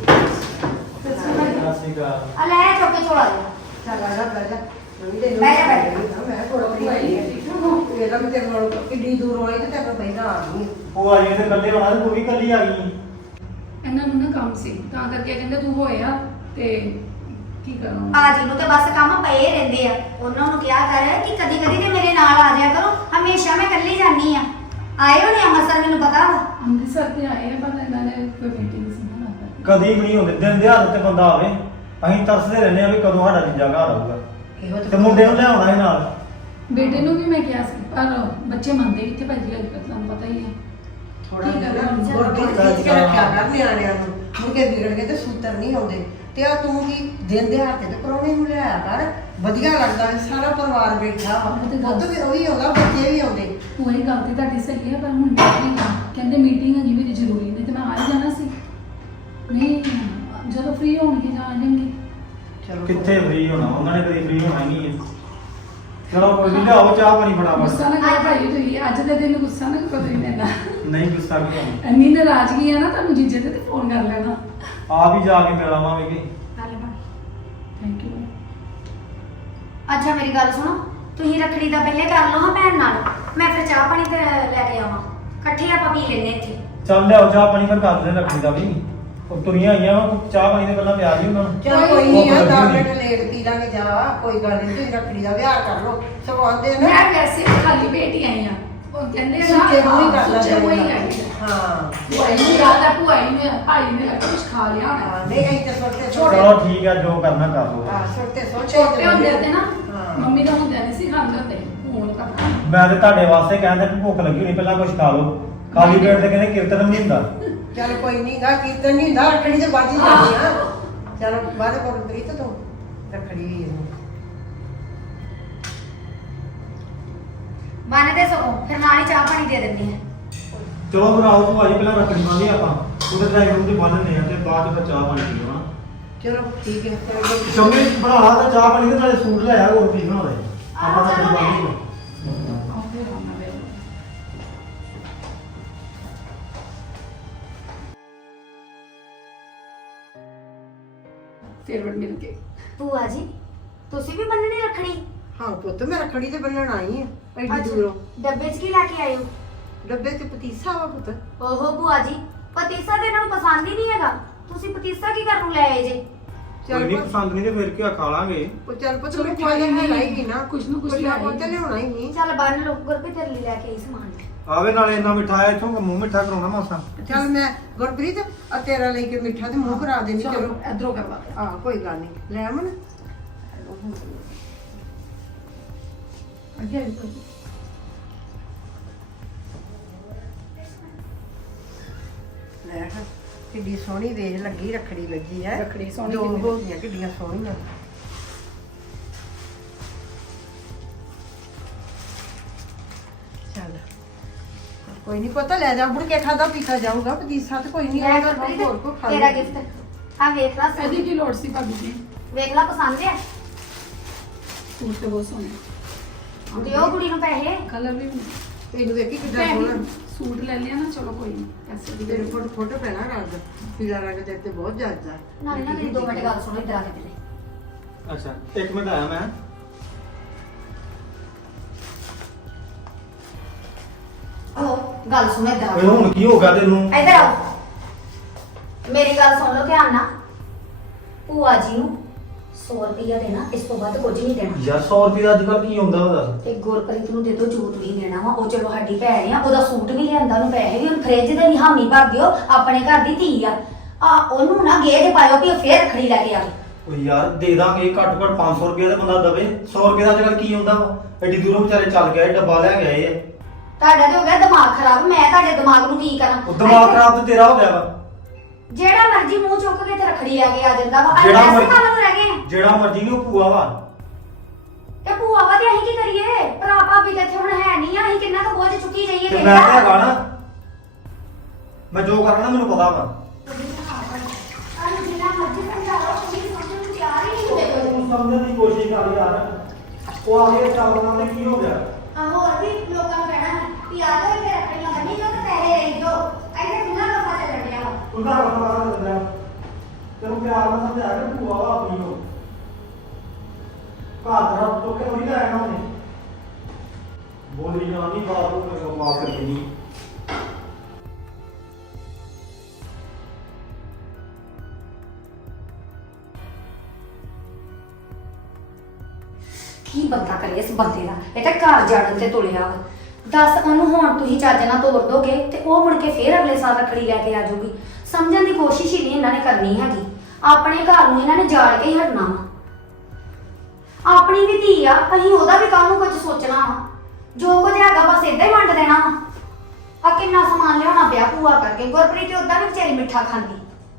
S2: ਸਤਿ ਸ਼੍ਰੀ ਅਕਾਲ
S1: ਆ ਲੈ ਚੁੱਕ ਕੇ ਛੋੜਾ ਦੇ
S4: ਚੱਲ ਆ ਜਾ ਬਹਿ ਜਾ ਮੈਂ ਵੀ
S1: ਬਹਿ ਜਾ, ਬਹਿ ਜਾ।
S4: ਮੈਂ ਥੋੜਾ ਬੜੀ ਆਈ ਇਹ ਤਾਂ ਮੈਂ ਤੇਰੇ ਨਾਲ ਕਿੱਡੀ ਦੂਰ ਆਈ ਤੇ ਤੇਰੇ ਕੋਲ ਪਹਿਲਾਂ ਆ ਗਈ
S2: ਉਹ ਆਈ ਤੇ ਇਕੱਲੇ ਹੋਣਾ ਤੇ ਤੂੰ ਵੀ ਇਕੱਲੀ ਆ ਗਈ
S5: ਇਹਨਾਂ ਨੂੰ ਨਾ ਕੰਮ ਸੀ ਤਾਂ ਕਰਕੇ ਕਹਿੰਦੇ ਤੂੰ ਹੋਇਆ ਤੇ ਕੀ ਕਰਾਂ
S1: ਆ ਜੀ ਨੂੰ ਤੇ ਬਸ ਕੰਮ ਪਏ ਰਹਿੰਦੇ ਆ ਉਹਨਾਂ ਨੂੰ ਕਿਹਾ ਕਰ ਕਿ ਕਦੀ ਕਦੀ ਤੇ ਮੇਰੇ ਨਾਲ ਆ ਜਾਇਆ ਕਰੋ ਹਮੇਸ਼ਾ ਮੈਂ ਇਕੱਲੀ ਜਾਂਦੀ ਆ ਆਏ ਹੋਣੇ ਅੰਮ੍ਰਿਤਸਰ ਮੈਨੂੰ ਪਤਾ ਵਾ
S5: ਅੰਮ੍ਰਿਤਸਰ ਤੇ ਆਏ ਆ ਪਰ ਇਹਨਾਂ ਨੇ ਕੋਈ ਮੀਟਿੰਗ ਸੀ ਨਾ ਲੱਗਦਾ
S2: ਕਦੀ ਵੀ ਨਹੀਂ ਹੁੰਦੇ ਦਿਨ ਦਿਹਾੜੇ ਤੇ ਬੰਦਾ ਆਵੇ ਅਸੀਂ ਤਰਸਦੇ ਰਹਿੰਦੇ ਆ ਵੀ ਕਦੋਂ ਸਾਡਾ ਜੀਜਾ ਘਰ ਆਊਗਾ
S4: ਇਹੋ
S2: ਤੇ ਮੁੰਡੇ ਨੂੰ ਲਿਆਉਣਾ ਹੈ ਨਾਲ
S5: ਬੇਟੇ ਨੂੰ ਵੀ ਮੈਂ ਕਿਹਾ ਸੀ ਪਰ ਬੱਚੇ ਮੰਨਦੇ ਕਿੱਥੇ ਭਾਜੀ ਅੱਜ ਕੱਲ੍ਹ ਤੁਹਾਨੂੰ ਪਤਾ ਹੀ ਹੈ
S4: ਥੋੜਾ
S5: ਕੀ
S4: ਜਿਹਾ
S5: ਕਰਾਂ?
S4: ਨਾ ਗੁਰਬੀਰ ਖਿੱਚ ਕੇ ਰੱਖਿਆ ਕਰ ਨਿਆਣਿਆਂ ਨੂੰ ਮੁਰਗੇ ਵਿਗੜ ਕੇ ਤੇ ਸੂਤਰ ਨਹੀਂ ਆਉਂਦੇ ਤੇ ਆ ਤੂੰ ਕੀ ਦਿਨ ਦਿਹਾੜੇ ਤੇ ਪ੍ਰਾਹੁਣੇ ਨੂੰ ਲਿਆਇਆ ਕਰ ਵਧੀਆ ਲੱਗਦਾ ਹੈ ਸਾਰਾ ਪਰਿਵਾਰ ਬੈਠਾ ਵਾ
S5: ਉਹ ਤੇ ਗੱਲ-
S4: ਪੁੱਤ ਵੀ ਉਹ ਵੀ ਆਉਂਦਾ ਬੱਚੇ ਵੀ ਆਉਂਦੇ
S5: ਉਹ ਇਹ ਗੱਲ ਤੇ ਤੁਹਾਡੀ ਸਹੀ ਹੈ ਪਰ ਹੁਣ meeting ਆ। ਕਹਿੰਦੇ ਮੀਟਿੰਗ ਹੈ ਜਿਵੇਂ ਜ਼ਰੂਰੀ ਨਹੀਂ ਤੇ ਮੈਂ ਆ ਹੀ ਜਾਣਾ ਸੀ ਨਹੀਂ ਜਦੋਂ ਫ੍ਰੀ ਹੋਣਗੇ ਜਾਂ ਆ ਜਾਣਗੇ
S4: ਚਲੋ
S2: ਕਿੱਥੇ ਫ੍ਰੀ ਹੋਣਾ ਉਹਨਾਂ ਨੇ ਕਦੀ ਫ੍ਰੀ ਹੋਣਾ ਹੀ ਨਹੀਂ ਹੈ ਚਲੋ ਕੋਈ ਨਹੀਂ ਲਿਆਓ ਚਾਹ ਪਾਣੀ
S5: ਗੁੱਸਾ
S2: ਫਟਾਫਟ
S5: ਨਾ ਕਰੋ ਭਾਈ ਤੁਸੀਂ ਅੱਜ ਦੇ ਦਿਨ ਗੁੱਸਾ ਨਾ ਕਰੋ ਤੁਸੀਂ ਲੈਣਾ
S2: ਨਹੀਂ ਗੁੱਸਾ ਕਿਉਂ
S5: ਇੰਨੀ ਨਾਰਾਜ਼ਗੀ ਆ ਨਾ ਤੁਹਾਨੂੰ ਜੀਜੇ ਤੇ ਫੋਨ ਕਰ ਲੈਣਾ
S2: ਆਪ ਹੀ ਜਾ ਕੇ ਮਿਲ ਆਵਾਂਗੇ
S1: ਗੱਲ ਬਣ
S5: ਥੈਂਕ ਯੂ
S1: ਅੱਛਾ ਮੇਰੀ ਗੱਲ ਸੁਣੋ ਤੁਸੀਂ ਰੱਖੜੀ ਦਾ ਪਹਿਲੇ ਕਰ ਲਓ ਹਾਂ ਭੈਣ ਨਾਲ ਮੈਂ ਫਿਰ ਚਾਹ ਪਾਣੀ ਤੇ ਲੈ ਕੇ ਆਵਾਂ ਇਕੱਠੇ ਆਪਾਂ ਪੀ ਲੈਨੇ ਇੱਥੇ
S2: ਚੱਲ ਲਿਆਓ ਚਾਹ ਪਾਣੀ ਫਿਰ ਕਰ ਦੇ ਰੱਖੀ ਦਾ ਵੀ ਉਹ ਤੁਰੀਆਂ ਆਈਆਂ ਵਾ ਚਾਹ ਪਾਣੀ ਦੇ ਪਹਿਲਾਂ ਪਿਆ ਦੀ ਉਹਨਾਂ ਨੂੰ
S4: ਚਲ ਕੋਈ ਨਹੀਂ ਆ
S2: ਉਹ
S4: ਦਸ
S2: ਕਰਦੀ
S4: ਮਿੰਟ ਲੇਟ ਪੀ ਲਾਂਗੇ ਜਾ ਕੋਈ ਗੱਲ ਨਹੀਂ ਤੁਸੀਂ ਰੱਖੜੀ ਦਾ ਵਿਆਹ ਕਰ ਲਓ ਸਗੋਂ ਆਂਦੇ ਨਾ
S5: ਮੈਂ ਵੈਸੇ ਖਾਲੀ ਪੇਟ ਹੀ ਆਈ ਆ ਉਹ ਕਹਿੰਦੇ ਆ ਨਾ
S4: ਸੁੱਚੇ ਮੂੰਹ ਹੀ ਕਰ ਲਾ
S5: ਸੁੱਚੇ ਮੂੰਹ ਹੀ
S4: ਜਾਏਗਾ।
S5: ਆਈ ਆ।
S4: ਹਾਂ
S5: ਭੂਆਈ ਨੂੰ ਯਾਦ ਆ ਭੂਆਈ ਨੇ ਭਾਈ ਨੇ ਲੱਗਦਾ ਕੁਝ ਖਾ ਲਿਆ ਹੋਣਾ।
S4: ਹਾਂ, ਨਹੀਂ ਅਸੀਂ ਤਾਂ ਸੁੱਤੇ
S2: ਚਲੋ ਠੀਕ ਹੈ ਜੋ ਕਰਨਾ ਕਰ ਲਓ
S4: ਹਾਂ ਸੁੱਤੇ ਸੋਚੇ
S5: ਛੋਟੇ ਹੁੰਦੇ ਤੇ ਨਾ
S4: ਹਾਂ।
S5: ਮੰਮੀ ਦਾ ਹੁੰਦਿਆਂ ਨਹੀਂ ਸੀ ਖਾਂਦੇ ਹੁੰਦੇ ਹੁਣ ਕਰਦਾ
S2: ਮੈਂ ਤੇ ਤੁਹਾਡੇ ਵਾਸਤੇ ਕਹਿੰਦਾ ਕਿ ਭੁੱਖ ਲੱਗੀ ਹੋਣੀ ਪਹਿਲਾਂ ਕੁਝ ਖਾ ਲਓ ਖਾਲੀ ਪੇਟ ਤੇ ਕਹਿੰਦੇ ਕੀਰਤਨ ਵੀ ਨਹੀਂ ਹੁੰਦਾ
S4: ਚਲ ਕੋਈ ਨਹੀਂ ਗਾ ਕੀਰਤਨ ਨਹੀਂ ਹੁੰਦਾ ਰੱਖੜੀ ਤੇ ਬਾਜੀ ਜਾਂਦੀ ਆ ਚਲ ਬਾਹਰ ਕੋਲ ਪ੍ਰੀਤ ਤੂੰ ਰੱਖੜੀ
S1: ਬੰਨਦੇ ਸਗੋਂ ਫਿਰ ਨਾਲ ਹੀ ਚਾਹ ਪਾਣੀ ਦੇ ਦਿੰਦੀ ਆ
S2: ਚਲੋ ਫਿਰ ਆਓ ਤੂੰ ਆਜੀ ਪਹਿਲਾਂ ਰੱਖਣੀ ਬੰਨ੍ਹੀ ਆਪਾਂ ਉਹਦੇ ਡਰਾਈਵਰ ਨੂੰ ਤੇ ਬੰਨ੍ਹਨੇ ਆ ਤੇ ਬਾਅਦ ਚ ਫਿਰ ਚਾਹ ਪਾਣੀ ਪੀਣਾ
S4: ਚਲੋ ਠੀਕ ਹੈ ਚਲੋ
S2: ਸ਼ਮੀ ਬਣਾ ਲਾ ਤੇ ਚਾਹ ਪਾਣੀ ਤੇ ਨਾਲੇ ਸੂਟ ਲੈ ਆ ਹੋਰ ਕੀ ਬਣਾ ਦੇ ਆਪਾਂ ਤਾਂ
S1: ਚਲੋ
S2: ਕੋਈ
S1: ਮੈਂ-
S2: ਬੰਨ੍ਹੀ
S5: ਆਉਂਦੇ ਰਹਿਣਾ ਵੇ ਫਿਰ ਵੜ ਮਿਲ ਕੇ
S1: ਭੂਆ ਜੀ ਤੁਸੀਂ ਵੀ ਬੰਨਣੀ ਰੱਖੜੀ
S4: ਹਾਂ ਪੁੱਤ ਮੈਂ ਰੱਖੜੀ ਤੇ ਬੰਨਣ ਆਈ ਆ ਐਡੀ
S1: ਅੱਛਾ,
S4: ਦੂਰੋਂ
S1: ਡੱਬੇ 'ਚ ਕੀ ਲੈ ਕੇ ਆਏ ਹੋ
S4: ਡੱਬੇ ਤੇ ਪਤੀਸਾ ਵਾ ਪੁੱਤ
S1: ਓਹੋ ਭੂਆ ਜੀ ਪਤੀਸਾ ਤੇ ਇਹਨਾਂ ਨੂੰ ਪਸੰਦ ਹੀ ਨਹੀਂ ਹੈਗਾ ਤੁਸੀਂ ਪਤੀਸਾ ਕੀ ਕਰਨ ਨੂੰ ਲੈ ਆਏ ਜੇ
S2: ਕੋਈ ਨਹੀਂ ਪਸੰਦ ਨਹੀਂ ਤੇ ਫਿਰ ਕੀ ਖਾ ਲਾਂਗੇ
S4: ਉਹ ਚੱਲ ਪੁੱਤ
S5: ਚਲੋ
S4: ਮਿੱਠਾ ਜਿਹਾ
S5: ਕੋਈ ਨੀ,
S4: ਲਾਏਗੀ ਨਾ
S5: ਕੁਛ ਨਾ ਕੁਛ
S4: ਨਾ
S5: ਲਿਆਏਗੀ।
S4: ਕੁਛ ਲਿਆਉਣਾ ਹੀ ਨਹੀਂ
S1: ਚੱਲ ਬੰਨ ਲਓ ਗੁਰਪ੍ਰੀਤ ਤੇਰੇ ਲਈ ਲੈ ਕੇ ਆਈ ਸਮਾਨ
S2: ਆਵੇ ਨਾਲੇ ਇੰਨਾ ਮਿੱਠਾ ਆਇਆ ਇਥੋਂ ਮੂੰਹ ਮਿੱਠਾ ਕਰਾਉਣਾ ਮਾਸਾ
S4: ਚੱਲ ਮੈਂ ਗੁਰਪ੍ਰੀਤ ਆ ਤੇਰਾ ਲਈ ਕੇ ਮਿੱਠਾ ਤੇ ਮੂੰਹ ਕਰਾ ਦੇਣੀ ਚਲੋ
S5: ਚਲੋ ਇਧਰੋਂ ਕਰਵਾ ਦੇ।
S4: ਆ ਕੋਈ ਗੱਲ ਨਹੀਂ ਲੈ ਅਮਨ
S5: ਅੱਗੇ ਆਈ ਕੋਈ
S4: ਲੈ ਹਾਂ, ਕਿੱਡੀ ਸੋਹਣੀ ਵੇਖ ਲੱਗੀ ਰੱਖੜੀ ਲੱਗੀ ਹੈ
S5: ਰੱਖੜੀ ਸੋਹਣੀ
S4: ਦੋ
S5: ਕਿੰਨੀ।
S4: ਹੋ ਗਈਆਂ ਕਿੱਡੀਆਂ ਸੋਹਣੀਆਂ ਚੱਲ ਕੋਈ ਨਹੀਂ ਪਤਾ ਲੈ ਜਾ ਮੁੜ ਕੇ ਖਾਦਾ ਪੀਤਾ ਜਾਊਗਾ ਪਤੀਸਾ ਤੇ ਕੋਈ ਨਹੀਂ
S1: ਲੈ
S4: ਹੋਰ ਕੋਈ
S1: ਗੁਰਪ੍ਰੀਤ
S4: ਖਾ
S1: ਤੇਰਾ
S4: ਲਊਗੀ।
S1: ਗਿਫਟ ਆ ਵੇਖ ਲਾ
S5: ਇਹਦੀ
S1: ਸੂਟ
S5: ਕੀ ਲੋੜ ਸੀ ਭਾਬੀ ਜੀ?
S1: ਵੇਖ ਲਾ ਪਸੰਦ ਆ
S5: ਸੂਟ ਤੇ ਬਹੁਤ ਸੋਹਣਾ।
S1: ਦਿਓ ਕੁੜੀ ਨੂੰ ਪੈਸੇ
S5: ਕਲਰ ਵੀ
S4: ਤੈਨੂੰ ਵੇਖੀ ਕਿੱਦਾਂ
S5: ਭੈਣ
S4: ਸੋਹਣਾ
S5: ਜੀ, ਸੂਟ ਲੈ ਲਿਆ ਨਾ, ਚਲੋ ਕੋਈ ਨਹੀਂ ਪੈਸੇ ਦੀ
S4: ਤੇਰੇ ਫੋਟੋ ਫੋਟੋ ਪੈਣਾ ਰੰਗ ਪੀਲਾ ਰੰਗ ਤੇਰੇ ਤੇ ਬਹੁਤ ਜੱਜਦਾ
S1: ਨਾ ਨਾ ਮੇਰੀ ਦੋ ਮਿੰਟ ਗੱਲ ਸੁਣੋ ਇਧਰ ਆ ਕੇ ਤੇਰੇ
S2: ਅੱਛਾ ਇੱਕ ਮਿੰਟ ਆਇਆ ਮੈਂ
S1: ਉਹ ਗੱਲ ਸੁਣੋ ਇਧਰ
S2: ਓਏ
S1: ਆਓ
S2: ਹੁਣ ਕੀ ਹੋ ਗਿਆ ਤੈਨੂੰ
S1: ਇਧਰ ਆਓ ਮੇਰੀ ਗੱਲ ਸੁਣ ਲਓ ਧਿਆਨ ਨਾਲ ਭੂਆ ਜੀ ਨੂੰ ਸੌ ਰੁਪਇਆ ਦੇਣਾ ਇਸ ਤੋਂ ਵੱਧ ਕੁਝ ਨਹੀਂ ਦੇਣਾ
S2: ਯਾਰ ਸੌ ਰੁਪਏ ਦਾ ਅੱਜ ਕੱਲ ਕੀ ਹੁੰਦਾ ਵਾ ਦੱਸ
S1: ਤੇ ਗੁਰਪ੍ਰੀਤ ਨੂੰ ਦੇ ਦੋ ਜੋ ਤੁਸੀਂ ਦੇਣਾ ਵਾ ਉਹ ਚਲੋ ਸਾਡੀ ਭੈਣ ਆ ਉਹਦਾ ਸੂਟ ਵੀ ਲਿਆਂਦਾ ਉਹਨੂੰ ਪੈਸੇ ਵੀ ਉਹਨੂੰ ਫ੍ਰਿਜ ਦੇ ਨਹੀਂ ਹਾਮੀ ਭਰ ਦਿਓ ਆਪਣੇ ਘਰ ਦੀ ਧੀ ਆ ਆ ਉਹਨੂੰ ਨਾ ਗੇਜ ਪਾਇਓ ਵੀ ਉਹ ਫੇਰ ਰੱਖੜੀ ਲੈ ਕੇ ਆਵੇ
S2: ਓਏ ਯਾਰ ਦੇ ਦਾਂਗੇ ਘੱਟ ਘੱਟ ਪੰਜ ਸੌ ਰੁਪਏ ਦਾ ਬੰਦਾ ਦਵੇ ਸੌ ਰੁਪਏ ਦਾ ਅੱਜ ਕੱਲ ਕੀ ਹੁੰਦਾ ਵਾ ਐਡੀ ਦੂਰੋਂ ਵਿਚਾਰੇ ਚੱਲ ਗਏ ਡੱਬਾ ਲੈ ਗਏ ਆ
S1: ਤੁਹਾਡਾ ਤੇ ਹੋ ਗਿਆ ਦਿਮਾਗ ਖਰਾਬ ਮੈਂ ਤੁਹਾਡੇ ਦਿਮਾਗ ਨੂੰ ਕੀ ਕਰਾਂ
S2: ਉਹ ਦਿਮਾਗ ਖਰਾਬ ਤੇ ਤੇਰਾ ਹੋ ਗਿਆ ਵਾ
S1: ਜਿਹੜਾ ਮਰਜ਼ੀ ਮੂੰਹ ਚੁੱਕ ਕੇ ਤੇ ਰੱਖੜੀ ਲੈ ਕੇ ਆ ਜਾਂਦਾ ਵਾ
S2: ਜਿਹੜਾ
S1: ਐਸੇ
S2: ਮਰਜ਼ੀ-
S1: ਕੰਮ ਰਹਿ ਗਏ ਨੇ
S2: ਜਿਹੜਾ ਮਰਜੀ ਨਹੀਂ ਉਹ ਭੂਆ ਵਾ
S1: ਤੇ ਭੂਆ ਵਾ ਤੇ ਅਸੀਂ ਕੀ ਕਰੀਏ ਭਰਾ ਭਾਬੀ ਤੇ ਇੱਥੇ ਹੁਣ ਹੈ ਨਹੀਂ ਆ ਅਸੀਂ ਕਿੰਨਾ ਕੁ ਬੋਝ ਚੁੱਕੀ ਜਾਈਏ
S2: ਤੇ
S1: ਦੇਖ
S2: ਮੈਂ
S1: ਲਾ।
S2: ਤਾਂ ਹੈਗਾ ਨਾ ਮੈਂ ਜੋ ਕਰਨਾ ਮੈਨੂੰ ਪਤਾ ਵਾ
S1: ਸਾਨੂੰ ਜਿੰਨਾ ਮਰਜ਼ੀ ਸਮਝਾਓ ਤੁਸੀਂ ਸਮਝਣ ਨੂੰ ਤਿਆਰ ਹੀ ਨਹੀਂ ਹੁੰਦੇ ਕੋਈ
S2: ਤੂੰ ਸਮਝਣ ਦੀ ਕੋਸ਼ਿਸ਼ ਕਰ ਯਾਰ ਉਹ ਆ ਗਿਆ ਚੱਲਣਾ ਤੇ ਕੀ ਹੋ ਗਿਆ
S1: ਆ ਹੋਰ ਵੀ ਲੋਕਾਂ ਨੂੰ ਕਹਿਣਾ ਕਿ ਆ ਜਾਓ ਇੱਥੇ ਰੱਖੜੀਆਂ ਬੰਨੀ ਜੋ ਤੇ ਪੈਸੇ ਲਈ ਜੋ ਐਸੇ ਕਿੰਨਾ ਲੋਕਾਂ ਤੇ ਲੜਿਆ ਵਾ
S2: ਉਹਦਾ ਰਖਵਾ ਦਿੰਦਾ ਤੈਨੂੰ ਪਿਆਰ ਨਾਲ ਸਮਝਾ ਕੇ ਭੂਆ ਵਾ ਆਪਣੀ ਨੂੰ ਘਰ ਦਾ ਟੋਕੇ ਹੋਈ ਲੈ ਆਣਾ ਉਹਨੇ ਬੋਲੀ ਨਾ ਨਹੀਂ ਬਾਤ ਉਹ ਮੈਨੂੰ ਮਾਫ ਕਰ ਦੇਣੀ
S1: ਕੀ ਬੰਦਾ ਕਰੇ ਇਸ ਬੰਦੇ ਦਾ ਇਹ ਤਾਂ ਘਰ ਜਾਣ ਤੇ ਤੁਲਿਆ ਵਾ ਦੱਸ ਉਹਨੂੰ ਹੁਣ ਤੁਸੀਂ ਚੱਜ ਨਾਲ ਤੋੜ ਦੋਗੇ ਤੇ ਉਹ ਮੁੜ ਕੇ ਫੇਰ ਅਗਲੇ ਸਾਲ ਰੱਖੜੀ ਲੈ ਕੇ ਆ ਜਾਊਗੀ ਸਮਝਣ ਦੀ ਕੋਸ਼ਿਸ਼ ਹੀ ਨਹੀਂ ਇਹਨਾਂ ਨੇ ਕਰਨੀ ਹੈਗੀ ਆਪਣੇ ਘਰ ਨੂੰ ਇਹਨਾਂ ਨੇ ਜਾੜ ਕੇ ਹੀ ਹਟਣਾ ਵਾ ਆਪਣੀ ਵੀ ਧੀ ਆ ਅਸੀਂ ਉਹਦਾ ਵੀ ਕੱਲ ਨੂੰ ਕੁਝ ਸੋਚਣਾ ਵਾ ਜੋ ਕੁਝ ਹੈਗਾ ਬਸ ਏਦਾਂ ਹੀ ਵੰਡ ਦੇਣਾ ਵਾ ਆ ਕਿੰਨਾ ਸਮਾਨ ਲਿਆਉਣਾ ਪਿਆ ਭੂਆ ਕਰਕੇ ਗੁਰਪ੍ਰੀਤ ਉਦਾਂ ਵੀ ਵਿਚਾਰੀ ਮਿੱਠਾ ਖਾਂਦੀ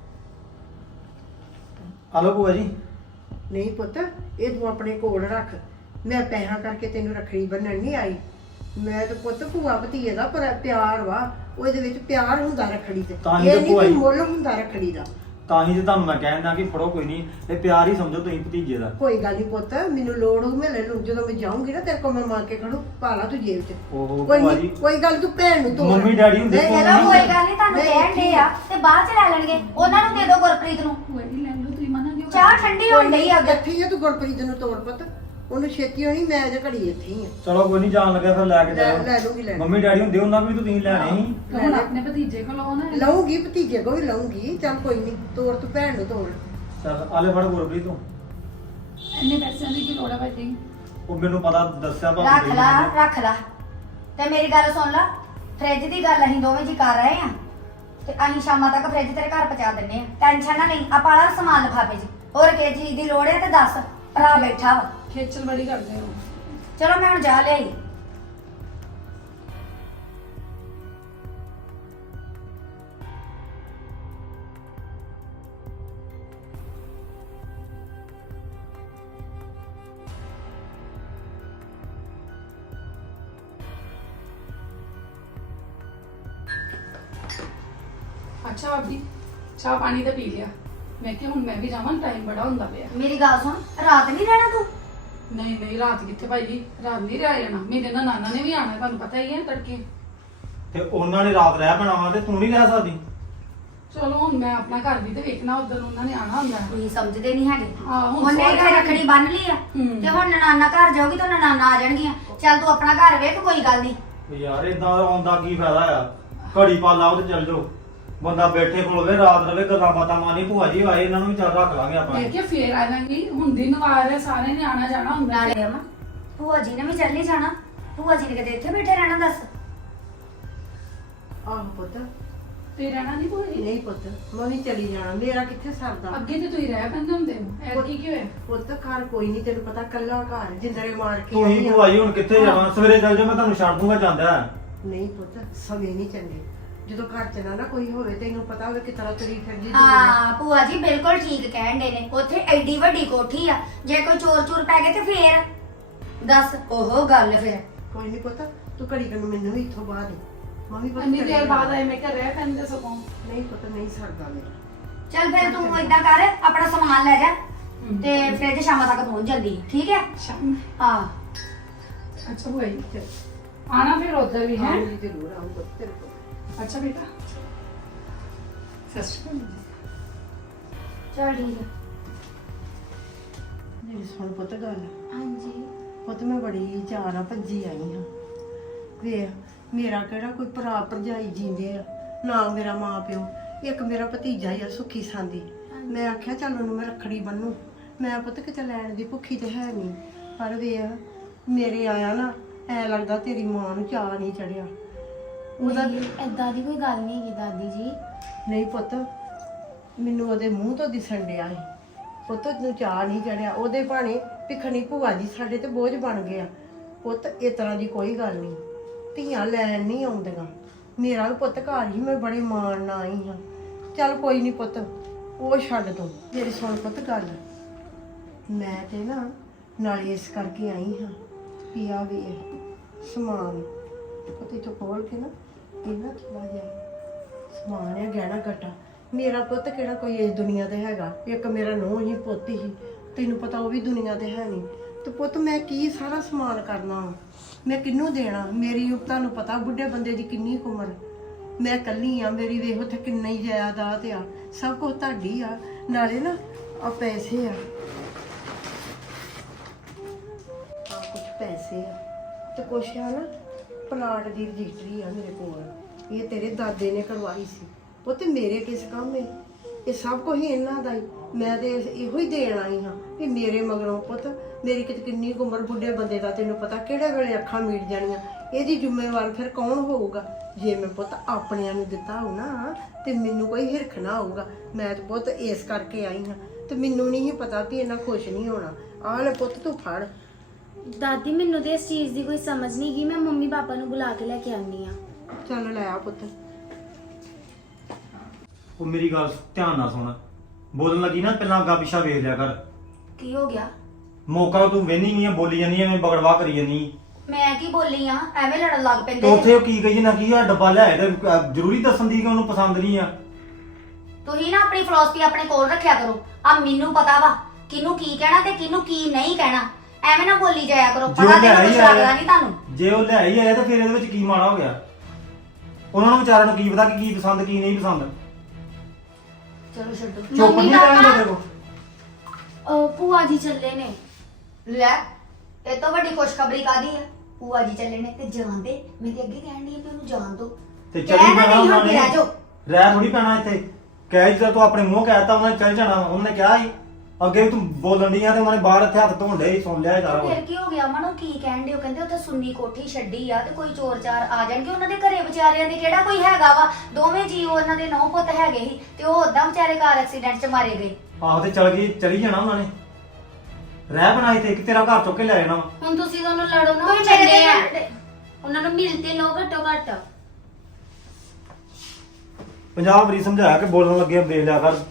S2: ਹਲੋ ਭੂਆ ਜੀ
S4: ਨਹੀਂ ਪੁੱਤ ਇਹ ਤੂੰ ਆਪਣੇ ਕੋਲ ਰੱਖ ਮੈਂ ਪੈਸਾ ਕਰਕੇ ਤੈਨੂੰ ਰੱਖੜੀ ਬੰਨਣ ਨਹੀਂ ਆਈ ਮੈਂ ਤਾਂ ਪੁੱਤ ਭੂਆ ਭਤੀਏ ਦਾ ਪਰ ਪਿਆਰ ਵਾ ਉਹਦੇ ਵਿੱਚ ਪਿਆਰ ਹੁੰਦਾ ਰੱਖੜੀ ਤੇ
S2: ਤਾਂ ਹੀ
S4: ਇਹ
S2: ਤਾਂ
S4: ਨਹੀਂ
S2: ਭੂਆ
S4: ਕਿ
S2: ਜੀ-
S4: ਮੁੱਲ ਹੁੰਦਾ ਰੱਖੜੀ ਦਾ
S2: ਤਾਂ ਹੀ ਤੇ ਤੁਹਾਨੂੰ ਮੈਂ ਕਹਿੰਦਾ ਕਿ ਫੜੋ ਕੋਈ ਨਹੀਂ ਇਹ ਪਿਆਰ ਹੀ ਸਮਝੋ ਤੁਸੀਂ ਭਤੀਜੇ ਦਾ
S4: ਕੋਈ ਗੱਲ ਨਹੀਂ ਪੁੱਤ ਮੈਨੂੰ ਲੋੜ ਹੋਊ ਮੈਂ ਲੈ ਲੂੰ ਜਦੋਂ ਮੈਂ ਜਾਊਂਗੀ ਨਾ ਤੇਰੇ ਕੋਲ ਮੈਂ ਮੰਗ ਕੇ ਖੜੂ ਪਾ ਲਾ ਤੂੰ ਜੇਬ 'ਚ
S2: ਓਹੋ
S4: ਕੋਈ
S2: ਭੂਆ
S4: ਨਹੀਂ
S2: ਜੀ
S4: ਕੋਈ ਗੱਲ ਤੂੰ ਭੈਣ ਨੂੰ ਤੋੜ
S2: ਮੰਮੀ ਡੈਡੀ ਹੁੰਦੇ
S4: ਨਹੀਂ,
S2: ਕੋਲ
S1: ਚਲੋ
S2: ਨਹੀਂ।
S1: ਕੋਈ ਗੱਲ ਨਹੀਂ ਤੁਹਾਨੂੰ
S4: ਨਹੀਂ,
S1: ਕਹਿਣ ਦੇ ਆ ਤੇ ਬਾਅਦ ਚ ਲੈ ਲੈਣਗੇ ਉਹਨਾਂ ਨੂੰ ਦੇ ਦਿਓ ਗੁਰਪ੍ਰੀਤ ਨੂੰ
S5: ਕੋਈ ਨਹੀਂ ਲੈ ਲਓ, ਤੁਸੀਂ ਮਨਾ ਕਿਉਂ
S1: ਚਾਹ ਠੰਡੀ ਹੋਣ ਡਈ ਆ ਉੱਧਰ।
S4: ਇੱਥੇ ਹੀ ਆ ਤੂੰ ਗੁਰਪ੍ਰੀਤ ਨੂੰ ਤੋੜ ਪੁੱਤ ਉਹਨੂੰ ਛੇਤੀ ਹੋਣੀ ਮੈਂ ਅਜੇ ਘੜੀ ਇੱਥੇ ਹੀ ਆ
S2: ਚਲੋ ਕੋਈ ਨਹੀਂ ਜਾਣ ਲੱਗਾ ਫਿਰ ਲੈ ਕੇ
S4: ਲੈ ਲੈ
S2: ਜਾਓ
S4: ਲੂੰਗੀ ਲੈ
S2: ਮੰਮੀ ਡੈਡੀ ਹੁੰਦੇ ਉਹਨਾਂ ਵੀ ਤਾਂ ਤੁਸੀਂ ਲੈਣੇ ਸੀ
S5: ਹੁਣ ਆਪਣੇ ਭਤੀਜੇ ਕੋਲ ਆਉ ਨਾ।
S4: ਲਊਂਗੀ ਭਤੀਜੇ ਕੋ ਵੀ ਲਊਂਗੀ ਚੱਲ ਕੋਈ ਨਹੀਂ ਤੋੜ ਤੂੰ ਭੈਣ ਨੂੰ ਤੋੜ
S2: ਚੱਲ ਆਲੇ ਫੜ ਗੁਰਪ੍ਰੀਤ ਤੂੰ
S5: ਇੰਨੇ ਪੈਸਿਆਂ ਦੀ ਕੀ ਲੋੜ ਹੈ ਭਾਜੀ?
S2: ਉਹ ਮੈਨੂੰ ਪਤਾ ਦੱਸਿਆ
S1: ਰੱਖ
S2: ਭਾਬੀ
S1: ਲਾ
S2: ਨੇ।
S1: ਰੱਖ ਲਾ ਤੇ ਮੇਰੀ ਗੱਲ ਸੁਣ ਲਾ ਫ੍ਰਿਜ ਦੀ ਗੱਲ ਅਸੀਂ ਦੋਵੇਂ ਜੀ ਕਰ ਰਹੇ ਆ ਤੇ ਅਸੀਂ ਸ਼ਾਮਾਂ ਤੱਕ ਫ੍ਰਿਜ ਤੇਰੇ ਘਰ ਪਹੁੰਚਾ ਦਿੰਨੇ ਆ ਟੈਨਸ਼ਨ ਨਾ ਲਈ ਆਪਾਂ ਵਾਲਾ ਸਮਾਨ ਲਿਫਾਫੇ 'ਚ ਹੋਰ ਕਿਸੇ ਚੀਜ਼ ਦੀ ਲੋੜ ਹੈ ਤੇ ਦੱਸ ਭਰਾ ਬੈਠਾ ਵਾ
S5: ਖੇਚਲ ਬੜੀ ਕਰਦੇ ਹੋ।
S1: ਚਲੋ ਮੈਂ ਹੁਣ ਜਾ ਲਿਆਈ
S5: ਅੱਛਾ ਭਾਬੀ, ਚਾਹ ਪਾਣੀ ਤਾਂ ਪੀ ਲਿਆ। ਮੈਂ ਕਿਹਾ ਹੁਣ ਮੈਂ ਵੀ ਜਾਵਾਂ, ਟਾਈਮ ਬੜਾ ਹੁੰਦਾ ਪਿਆ।
S1: ਮੇਰੀ ਗੱਲ ਸੁਣ ਰਾਤ ਨਹੀਂ ਰਹਿਣਾ ਤੂੰ
S5: ਨਹੀਂ ਨਹੀਂ, ਰਾਤ ਕਿੱਥੇ ਭਾਈ ਜੀ, ਰਾਤ ਨਹੀਂ ਰਹਿ ਜਾਣਾ। ਮੇਰੇ ਨਾਲ ਨਾਨਾ ਨੇ ਵੀ ਆਣਾ, ਤੁਹਾਨੂੰ ਪਤਾ ਹੀ ਹੈ ਤੜਕੇ।
S2: ਤੇ ਉਹਨਾਂ ਨੇ ਰਾਤ ਰਹਿ ਪੈਣਾ ਵਾ ਤੇ ਤੂੰ ਨਹੀਂ ਰਹਿ ਸਕਦੀ
S5: ਚਲੋ ਹੁਣ ਮੈਂ ਆਪਣਾ ਘਰ ਵੀ ਤੇ ਵੇਖਣਾ, ਉਧਰ ਉਹਨਾਂ ਨੇ ਆਣਾ ਹੁੰਦਾ ਹੈ।
S1: ਤੁਸੀਂ ਸਮਝਦੇ ਨਹੀਂ ਹੈਗੇ
S5: ਹਾਂ, ਹੁਣ
S1: ਉਹਨੇ
S5: ਸਹੁਰੇ
S1: ਇੱਥੇ ਰੱਖੜੀ ਬੰਨ ਲਈ ਆ
S5: ਹੂੰ।
S1: ਤੇ ਹੁਣ ਨਨਾਨਾ ਘਰ ਜਾਊਗੀ ਤਾਂ ਨਨਾਨਾ ਆ ਜਾਣਗੀਆਂ ਚੱਲ ਤੂੰ ਆਪਣਾ ਘਰ ਵੇਖ ਕੋਈ ਗੱਲ ਨਹੀਂ
S2: ਵੀ ਯਾਰ ਇਦਾਂ ਆਉਂਦਾ ਕੀ ਫਾਇਦਾ ਆ ਘੜੀ ਪਾ ਲਾਓ ਤੇ ਚੱਲ ਜਾਓ ਬੰਦਾ ਬੈਠੇ ਖਲੋਵੇ ਰਾਤ ਰਵੇ ਗੱਲਾਂ ਬਾਤਾਂ ਮਾਰਨੀ ਭੂਆ ਜੀ ਆਏ ਇਹਨਾਂ ਨੂੰ ਵੀ ਚੱਲ ਰੱਖ ਲਾਂਗੇ ਆਪਾਂ
S5: ਮੈਂ ਕਿਹਾ ਫੇਰ ਆ ਜਾਵਾਂਗੀ, ਹੁਣ ਦਿਨ ਵਾਰ ਹੈ, ਸਾਰੇ ਨੇ ਆਣਾ ਜਾਣਾ ਹੁੰਦਾ ਹੈ।
S1: ਨਾਲੇ ਅਮਾ ਭੂਆ ਜੀ ਨੇ ਵੀ ਚੱਲ ਨਹੀਂ ਜਾਣਾ ਭੂਆ ਜੀ ਨੇ ਕਦੇ ਇੱਥੇ ਬੈਠੇ ਰਹਿਣਾ ਦੱਸ
S4: ਆਹ ਪੁੱਤ
S5: ਤੇ ਰਹਿਣਾ ਨਹੀਂ ਕੋਈ।
S4: ਨਹੀਂ ਪੁੱਤ ਮੈਂ ਵੀ ਚਲੀ ਜਾਣਾ ਮੇਰਾ ਕਿੱਥੇ ਸਰਦਾ
S5: ਅੱਗੇ ਤੇ ਤੁਸੀਂ ਰਹਿ ਪੈਂਦੇ ਹੁੰਦੇ ਹੋ, ਐਤਕੀ ਕੀ ਹੋਇਆ?
S4: ਪੁੱਤ ਘਰ ਕੋਈ ਨਹੀਂ ਤੈਨੂੰ ਪਤਾ ਕੱਲਾ ਘਰ ਜਿੰਦਰੇ ਮਾਰ ਕੇ
S2: ਤੂੰ ਹੀ
S4: ਆਈ ਆ।
S2: ਭੂਆ ਜੀ ਹੁਣ ਕਿੱਥੇ ਜਾਵਾਂ ਸਵੇਰੇ ਚੱਲ ਜਾ ਮੈਂ ਤੁਹਾਨੂੰ ਛੱਡ ਦੂੰਗਾ ਜਾਂਦਾ
S4: ਨਹੀਂ ਪੁੱਤ ਸਮੇਂ ਨਹੀਂ ਚੰਗੇ ਜਦੋਂ ਘਰ ਚ ਨਾ ਨਾ ਕੋਈ ਹੋਵੇ ਤੈਨੂੰ ਪਤਾ ਹੋਵੇ ਕਿ ਤਰ੍ਹਾਂ ਤੁਰੀ ਫਿਰਦੀ
S1: ਹਾਂ ਭੂਆ ਜੀ ਬਿਲਕੁਲ ਠੀਕ ਕਹਿਣ ਦੇ ਨੇ ਉੱਥੇ ਐਡੀ ਵੱਡੀ ਕੋਠੀ ਆ ਜੇ ਕੋਈ ਚੋਰ ਚੋਰ ਪੈ ਗਏ ਤੇ ਫੇਰ ਦੱਸ ਉਹ ਗੱਲ ਫਿਰ
S4: ਕੋਈ ਨਹੀਂ ਪੁੱਤ ਤੂੰ ਘੜੀ ਕੁ ਨੂੰ ਮੈਨੂੰ ਵੀ ਇੱਥੋਂ ਬਾਹਰ ਦੇ ਮੰਮੀ ਪੁੱਤ
S5: ਇੰਨੀ
S4: ਚਲੇ
S5: ਦੇਰ
S4: ਜਾਣਾ।
S5: ਬਾਅਦ ਆਏ ਮੈਂ ਘਰ ਰਹਿ ਪੈਂਦੇ ਸਗੋਂ।
S4: ਨਹੀਂ ਪੁੱਤ ਨਹੀਂ ਸਰਦਾ ਮੇਰਾ।
S1: ਚੱਲ ਫਿਰ ਤੂੰ ਏਦਾਂ ਕਰ, ਆਪਣਾ ਸਮਾਨ ਲੈ ਜਾ ਤੇ ਫ੍ਰਿਜ ਸ਼ਾਮਾਂ ਤੱਕ ਪਹੁੰਚ ਜਾਂਦੀ ਹੈ, ਠੀਕ ਹੈ?
S5: ਸ਼ਾਮ
S1: ਹਾਂ
S5: ਅੱਛਾ ਹੋਈ ਤੇ ਆਣਾ ਫਿਰ ਉਧਰ ਵੀ ਹੈ।
S4: ਹਾਂਜੀ ਜ਼ਰੂਰ ਆਉਂ ਪੁੱਤ ਤੇਰੇ ਕੋਲ।
S5: ਅੱਛਾ ਬੇਟਾ ਸਤਿ ਸ਼੍ਰੀ ਅਕਾਲ।
S1: ਚਲ ਠੀਕ ਹੈ।
S4: ਮੇਰੀ ਸੁਣ ਪੁੱਤ ਗੱਲ।
S3: ਹਾਂਜੀ
S4: ਪੁੱਤ ਮੈਂ ਬੜੀ ਚਾਅ ਨਾਲ ਭੱਜੀ ਆਈ ਹਾਂ। ਵੇਖ ਮੇਰਾ ਕਿਹੜਾ ਕੋਈ ਭਰਾ ਭਰਜਾਈ ਜੀਂਦੇ ਆ, ਨਾ ਮੇਰਾ ਮਾਂ ਪਿਓ, ਇੱਕ ਮੇਰਾ ਭਤੀਜਾ ਹੀ ਆ ਸੁੱਖੀ ਸਾਂਦੀ। ਮੈਂ ਆਖਿਆ ਚੱਲ ਉਹਨੂੰ ਮੈਂ ਰੱਖੜੀ ਬੰਨੂ। ਮੈਂ ਪੁੱਤ ਕਿਤੇ ਲੈਣ ਦੀ ਭੁੱਖੀ ਤੇ ਹੈ ਨਹੀਂ, ਪਰ ਵੇਖ ਮੇਰੇ ਆਇਆ ਨਾ ਐ ਲੱਗਦਾ ਤੇਰੀ ਮਾਂ ਨੂੰ ਚਾਅ ਨਹੀਂ ਚੜਿਆ ਉਹਦਾ।
S3: ਏਦਾਂ ਦੀ ਕੋਈ ਗੱਲ ਨਹੀਂ ਹੈਗੀ ਦਾਦੀ ਜੀ।
S4: ਨਹੀਂ ਪੁੱਤ ਮੈਨੂੰ ਉਹਦੇ ਮੂੰਹ ਤੋਂ ਦਿਸਣ ਡਿਆ ਸੀ ਪੁੱਤ ਨੂੰ ਚਾਅ ਨਹੀਂ ਚੜਿਆ। ਉਹਦੇ ਭਾਣੇ ਭਿਖਣੀ ਭੂਆ ਜੀ ਸਾਡੇ ਤੇ ਬੋਝ ਬਣ ਗਿਆ ਪੁੱਤ। ਇਸ ਤਰ੍ਹਾਂ ਦੀ ਕੋਈ ਗੱਲ ਨਹੀਂ, ਧੀਆਂ ਲੈਣ ਨਹੀਂ ਆਉਂਦੀਆਂ। ਮੇਰਾ ਵੀ ਪੁੱਤ ਘਰ ਹੀ ਮੈਂ ਬੜੇ ਮਾਣ ਨਾਲ ਆਈ ਹਾਂ। ਚੱਲ ਕੋਈ ਨਹੀਂ ਪੁੱਤ, ਉਹ ਛੱਡ ਦੋ। ਮੇਰੀ ਸੁਣ ਪੁੱਤ ਗੱਲ। ਮੈਂ ਤੇ ਨਾ ਨਾਲੇ ਇਸ ਕਰਕੇ ਆਈ ਹਾਂ ਵੀ ਆ ਵੀ ਸਮਾਨ ਪੁੱਤ ਇੱਥੋਂ ਖੋਲ ਕੇ ਨਾ ਇਹਨਾਂ ਥੋੜਾ ਜਿਹਾ ਸਮਾਨ ਆ ਗਹਿਣਾ ਗੱਟਾ। ਮੇਰਾ ਪੁੱਤ ਕਿਹੜਾ ਕੋਈ ਇਸ ਦੁਨੀਆ ਤੇ ਹੈਗਾ, ਇੱਕ ਮੇਰਾ ਨੂੰਹ ਹੀ ਪੋਤੀ ਹੀ, ਤੈਨੂੰ ਪਤਾ ਉਹ ਵੀ ਦੁਨੀਆ ਤੇ ਹੈ ਨਹੀਂ। ਤੇ ਪੁੱਤ ਮੈਂ ਕੀ ਸਾਰਾ ਸਮਾਨ ਕਰਨਾ ਵਾ, ਮੈਂ ਕਿਹਨੂੰ ਦੇਣਾ? ਮੇਰੀ ਤੁਹਾਨੂੰ ਪਤਾ ਬੁੱਢੇ ਬੰਦੇ ਦੀ ਕਿੰਨੀ ਕੁ ਉਮਰ, ਮੈਂ ਇਕੱਲੀ ਆ। ਮੇਰੀ ਵੇਖ ਉੱਥੇ ਕਿੰਨਾ ਹੀ ਜਾਇਦਾਦ ਆ, ਸਭ ਕੁਝ ਤੁਹਾਡੀ ਆ। ਨਾਲੇ ਨਾ ਆ ਪੈਸੇ ਆ, ਆ ਕੁਝ ਪੈਸੇ ਆ ਤੇ ਕੁਛ ਆ ਨਾ ਪਲਾਟ ਦੀ ਰਜਿਸਟਰੀ ਆ ਮੇਰੇ ਕੋਲ, ਇਹ ਤੇਰੇ ਦਾਦੇ ਨੇ ਕਰਵਾਈ ਸੀ ਪੁੱਤ। ਮੇਰੇ ਕਿਸ ਕੰਮ ਹੈ ਇਹ ਸਭ ਕੁਝ ਇਹਨਾਂ ਦਾ ਹੀ। ਮੈਂ ਤੇ ਇਹੋ ਹੀ ਦੇਣ ਆਈ ਹਾਂ ਵੀ ਮੇਰੇ ਮਗਰੋਂ ਪੁੱਤ ਮੇਰੀ ਕਿਤੇ ਕਿੰਨੀ ਕੁ ਉਮਰ, ਬੁੱਢੇ ਬੰਦੇ ਦਾ ਤੈਨੂੰ ਪਤਾ ਕਿਹੜੇ ਵੇਲੇ ਅੱਖਾਂ ਮੀਟ ਜਾਣੀਆਂ। ਇਹਦੀ ਜ਼ਿੰਮੇਵਾਰ ਫਿਰ ਕੌਣ ਹੋਊਗਾ? ਜੇ ਮੈਂ ਪੁੱਤ ਆਪਣਿਆਂ ਨੂੰ ਦਿੱਤਾ ਹੋ ਨਾ ਤੇ ਮੈਨੂੰ ਕੋਈ ਹਿਰਖ ਨਾ ਆਊਗਾ। ਮੈਂ ਤਾਂ ਪੁੱਤ ਇਸ ਕਰਕੇ ਆਈ ਹਾਂ ਤੇ ਮੈਨੂੰ ਨਹੀਂ ਪਤਾ ਵੀ ਇਹਨਾਂ ਖੁਸ਼ ਨਹੀਂ ਹੋਣਾ। ਆਹ ਲੈ ਪੁੱਤ ਤੂੰ ਫੜ।
S3: ਦਾਦੀ ਮੈਨੂੰ ਤੇ ਇਸ ਚੀਜ਼ ਦੀ ਕੋਈ ਸਮਝ ਨਹੀਂ ਗਈ। ਮੈਂ ਮੰਮੀ ਪਾਪਾ ਨੂੰ ਬੁਲਾ ਕੇ ਲੈ ਕੇ ਆਉਂਦੀ ਆ।
S4: ਚੱਲ ਲੈ ਆ ਪੁੱਤ।
S2: ਉਹ ਮੇਰੀ ਗੱਲ ਧਿਆਨ ਨਾਲ ਸੁਣ, ਬੋਲਣ ਲੱਗੀ ਨਾ ਪਹਿਲਾਂ ਅੱਗਾ ਪਿੱਛਾ ਵੇਖ ਲਿਆ ਕਰ।
S1: ਕੀ ਹੋ ਗਿਆ?
S2: ਮੌਕਾ ਤੂੰ ਵੇਹਨੀ ਨਹੀਂ ਆ, ਬੋਲੀ ਜਾਂਦੀ ਐਵੇਂ ਬਗੜਵਾ ਕਰੀ ਜਾਂਦੀ।
S1: ਮੈਂ ਕੀ ਬੋਲੀ ਆ? ਐਵੇਂ ਲੜਨ ਲੱਗ
S2: ਤੇ
S1: ਪੈਂਦੇ
S2: ਉੱਥੇ ਉਹ ਕੀ ਕਹੀ ਨਾ ਕੀ ਆ ਡੱਬਾ ਲਿਆਏ ਤੇ ਅਹ ਜ਼ਰੂਰੀ ਦੱਸਣ ਦੀ ਕਿ ਉਹਨੂੰ ਪਸੰਦ ਨਹੀਂ ਆ।
S1: ਤੁਸੀਂ ਨਾ ਆਪਣੀ ਫਿਲਾਸਫੀ ਆਪਣੇ ਕੋਲ ਰੱਖਿਆ ਕਰੋ। ਆ ਮੈਨੂੰ ਪਤਾ ਵਾ ਕਿਹਨੂੰ ਕੀ ਕਹਿਣਾ ਤੇ ਕਿਹਨੂੰ ਕੀ ਨਹੀਂ ਕਹਿਣਾ। ਐਵੇਂ ਨਾ ਬੋਲੀ ਜਾਇਆ ਕਰੋ,
S2: ਜੇ ਉਹ
S1: ਪਤਾ ਤੇ
S2: ਲਿਆਇਆ ਹੀ
S1: ਕੁਝ ਲੱਗਦਾ
S2: ਆਇਆ।
S1: ਨਹੀਂ ਤੁਹਾਨੂੰ।
S2: ਜੇ ਉਹ ਲਿਆਈ ਆਇਆ ਤਾਂ ਫਿਰ ਇਹਦੇ ਵਿੱਚ ਕੀ ਮਾੜਾ ਹੋ ਗਿਆ? ਉਹਨਾਂ ਨੂੰ ਵਿਚਾਰਿਆਂ ਨੂੰ ਕੀ ਪਤਾ ਕਿ ਕੀ ਪਸੰਦ ਕੀ ਨਹੀਂ ਪਸੰਦ।
S1: ਚਲੋ ਛੱਡੋ।
S2: ਚੁੱਪ
S1: ਮੰਮੀ
S2: ਨਹੀਂ ਰਹਿਣ
S1: ਪਾਪਾ
S2: ਦੇ ਕੋ।
S3: ਅਹ ਭੂਆ ਜੀ ਚੱਲੇ ਨੇ।
S1: ਲੈ ਇਹ ਤੋਂ ਵੱਡੀ ਖੁਸ਼ਖਬਰੀ ਕਾਦੀ ਆ? ਭੂਆ ਜੀ ਚੱਲੇ ਨੇ ਤੇ ਜਾਣ ਦੇ। ਮੈਂ ਤੇ ਅੱਗੇ ਕਹਿਣ ਦੀ ਆ ਵੀ ਉਹਨੂੰ ਜਾਣ ਦੋ।
S2: ਤੇ
S1: ਕਹਿ
S2: ਚੱਲੀ
S1: ਨਾ
S2: ਪੈਣਾ
S1: ਨਹੀਂ
S2: ਉਹਨਾਂ
S1: ਹੁਣ
S2: ਨੇ,
S1: ਰਹਿ ਜਾਓ।
S2: ਰਹਿ ਥੋੜੀ ਪੈਣਾ ਇੱਥੇ। ਕਹਿ ਜਦੋਂ ਤੂੰ ਆਪਣੇ ਮੂੰਹ ਕਹਿਤਾ ਉਹਨਾਂ ਨੇ ਚੱਲ ਜਾਣਾ। ਉਹਨਾਂ ਨੇ ਕਿਹਾ ਸੀ ਅੱਗੇ ਵੀ ਤੂੰ ਬੋਲਣ ਦੀ ਆ ਤੇ ਉਹਨਾਂ ਨੇ ਬਾਹਰ ਇੱਥੇ ਹੱਥ ਧੋਣ ਡੇ ਸੁਣ ਲਿਆ ਸਾਰਾ ਕੁਝ।
S1: ਫਿਰ ਕੀ ਹੋ ਗਿਆ? ਮਨੋਂ ਕੀ ਕਹਿਣ ਦੇ? ਉਹ ਕਹਿੰਦੇ ਉੱਥੇ ਸੁੰਨੀ ਕੋਠੀ ਛੱਡੀ ਆ ਤੇ ਕੋਈ ਚੋਰ ਚਾਰ ਆ ਜਾਣਗੇ। ਉਹਨਾਂ ਦੇ ਘਰੇ ਵਿਚਾਰਿਆਂ ਦੇ ਕਿਹੜਾ ਕੋਈ ਹੈਗਾ ਵਾ? ਦੋਵੇਂ ਜੀ ਉਹਨਾਂ ਦੇ ਨੌ ਪੁੱਤ ਹੈਗੇ ਸੀ ਤੇ ਉਹ ਉਦਾਂ ਵਿਚਾਰੇ ਕਾਰ ਐਕਸੀਡੈਂਟ 'ਚ ਮਾਰੇ ਗਏ।
S2: ਆਹੋ ਤੇ ਚਲ ਗਈ, ਚਲੀ ਜਾਣਾ ਉਹਨਾਂ ਨੇ। ਰਹਿ ਬਣਾਈ ਤੇ ਇੱਕ ਤੇਰਾ ਘਰ ਚੁੱਕ ਕੇ ਲੈ ਜਾਣਾ ਵਾ।
S3: ਹੁਣ ਤੁਸੀਂ ਦੋਨੋਂ ਲੜੋ ਨਾ, ਉਹ
S1: ਤੁਸੀਂ ਮੇਰੇ
S3: ਚੱਲੇ ਆ।
S1: ਤੇ
S3: ਉਹਨਾਂ ਨੂੰ ਮਿਲਤੇ ਲੋ ਘੱਟੋ ਘੱਟ।
S2: ਪੰਜਾਬ ਵਾਰੀ ਸਮਝਾਇਆ ਕਿ ਬੋਲਣ ਲੱਗੇ ਵੇਖ ਲਿਆ ਕਰ।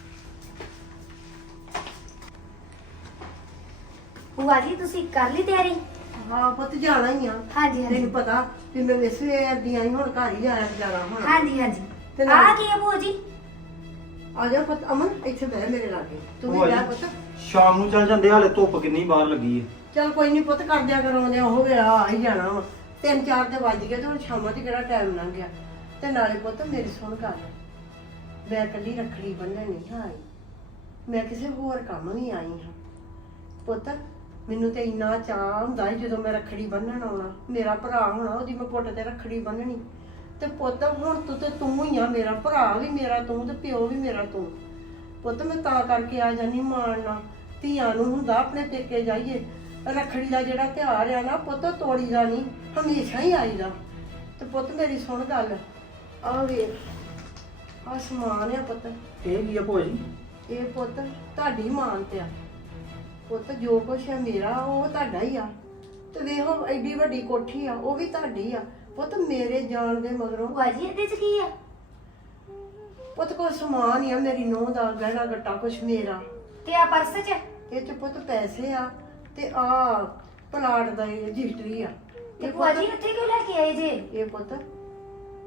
S1: ਭੂਆ ਜੀ ਤੁਸੀਂ ਕਰ ਲਈ ਤਿਆਰੀ?
S4: ਹਾਂ ਪੁੱਤ ਜਾਣਾ ਹੀ ਆ।
S1: ਹਾਂਜੀ ਹਾਂਜੀ
S4: ਤੈਨੂੰ ਪਤਾ ਵੀ ਮੈਂ ਵਿਸਵੇ ਦੀਆਂ ਹੀ ਹੁਣ ਘਰ ਹੀ ਜਾਣਾ ਜਾਣਾ ਹੁਣ।
S1: ਹਾਂਜੀ ਹਾਂਜੀ।
S4: ਤੇ
S1: ਆ
S4: ਨਾਲ-
S1: ਕੀ ਹੈ ਭੂਆ ਜੀ?
S4: ਆ ਜਾ ਪੁੱਤ ਅਮਨ ਇੱਥੇ ਬਹਿ ਮੇਰੇ ਲਾਗੇ। ਤੂੰ
S2: ਭੂਆ
S4: ਵੀ
S2: ਜੀ,
S4: ਜਾ ਪੁੱਤ।
S2: ਸ਼ਾਮ ਨੂੰ ਚੱਲ ਜਾਂਦੇ, ਹਾਲੇ ਧੁੱਪ ਕਿੰਨੀ ਬਾਹਰ ਲੱਗੀ ਹੈ।
S4: ਚੱਲ ਕੋਈ ਨਹੀਂ ਪੁੱਤ ਕਰ ਦਿਆ ਕਰਾਉਂਦੇ ਉਹ ਵੇਲਾ ਆ ਹੀ ਜਾਣਾ ਵਾ। ਤਿੰਨ ਚਾਰ ਦੇ ਵੱਜ ਗਏ ਤੇ ਹੁਣ ਸ਼ਾਮਾਂ 'ਚ ਕਿਹੜਾ ਟਾਈਮ ਲੰਘ ਗਿਆ। ਤੇ ਨਾਲੇ ਪੁੱਤ ਮੇਰੀ ਸੁਣ ਗੱਲ, ਮੈਂ ਇਕੱਲੀ ਰੱਖੜੀ ਬੰਨ੍ਹਣ ਨਹੀਂ ਆਈ, ਮੈਂ ਕਿਸੇ ਹੋਰ ਕੰਮ ਨਹੀਂ ਆਈ ਹਾਂ ਪੁੱਤ। ਮੈਨੂੰ ਤੇ ਇੰਨਾ ਚਾਅ ਹੁੰਦਾ ਸੀ ਜਦੋਂ ਮੈਂ ਰੱਖੜੀ ਬੰਨ੍ਹਣ ਆਉਣਾ, ਮੇਰਾ ਭਰਾ ਹੋਣਾ, ਉਹਦੀ ਮੈਂ ਪੁੱਟ ਤੇ ਰੱਖੜੀ ਬੰਨ੍ਹਣੀ। ਤੇ ਪੁੱਤ ਹੁਣ ਤੂੰ ਤੇ ਤੂੰ ਹੀ ਆ, ਮੇਰਾ ਭਰਾ ਵੀ ਮੇਰਾ ਤੂੰ ਤੇ ਪਿਓ ਵੀ ਮੇਰਾ ਤੂੰ ਪੁੱਤ। ਮੈਂ ਤਾਂ ਕਰਕੇ ਆ ਜਾਨੀ ਮਾਣ ਨਾਲ। ਧੀਆਂ ਨੂੰ ਹੁੰਦਾ ਆਪਣੇ ਪੇਕੇ ਜਾਈਏ। ਰੱਖੜੀ ਦਾ ਜਿਹੜਾ ਤਿਉਹਾਰ ਆ ਨਾ ਪੁੱਤ, ਤੋੜੀ ਦਾ ਨਹੀਂ, ਹਮੇਸ਼ਾ ਹੀ ਆਈਦਾ। ਤੇ ਪੁੱਤ ਮੇਰੀ ਸੁਣ ਗੱਲ, ਆ ਵੇਖ ਆ ਸਮਾਨ ਆ ਪੁੱਤ।
S2: ਇਹ ਕੀ ਆ ਭੂਆ ਜੀ?
S4: ਇਹ ਪੁੱਤ ਤੁਹਾਡੀ ਮਾਨ ਤੇ ਆ ਪੁੱਤ। ਜੋ ਕੁਛ ਹੈ ਮੇਰਾ ਉਹ ਤੁਹਾਡਾ ਹੀ ਆ। ਤੇ ਵੇਖੋ ਐਡੀ ਵੱਡੀ ਕੋਠੀ ਆ ਉਹ ਵੀ ਤੁਹਾਡੀ ਆ ਪੁੱਤ। ਮੇਰੇ ਜਾਣ ਦੇ ਮਗਰੋਂ
S1: ਭੂਆ ਜੀ ਇਹਦੇ 'ਚ ਕੀ ਆ?
S4: ਪੁੱਤ ਕੋਈ ਸਮਾਨ ਹੀ ਆ, ਮੇਰੀ ਨੂੰਹ ਦਾ ਗਹਿਣਾ ਗੱਟਾ ਕੁਛ ਮੇਰਾ।
S1: ਤੇ ਆ ਪਰਸ 'ਚ?
S4: ਇਹ ਚ ਪੁੱਤ ਪੈਸੇ ਆ ਤੇ ਆ ਪਲਾਟ ਦਾ ਇਹ ਰਜਿਸਟਰੀ ਆ।
S1: ਤੇ
S4: ਇਹ
S1: ਭੂਆ ਜੀ
S4: ਪੁੱਤ
S1: ਇੱਥੇ ਕਿਉਂ ਲੈ ਕੇ ਆਏ ਜੇ?
S4: ਇਹ ਪੁੱਤ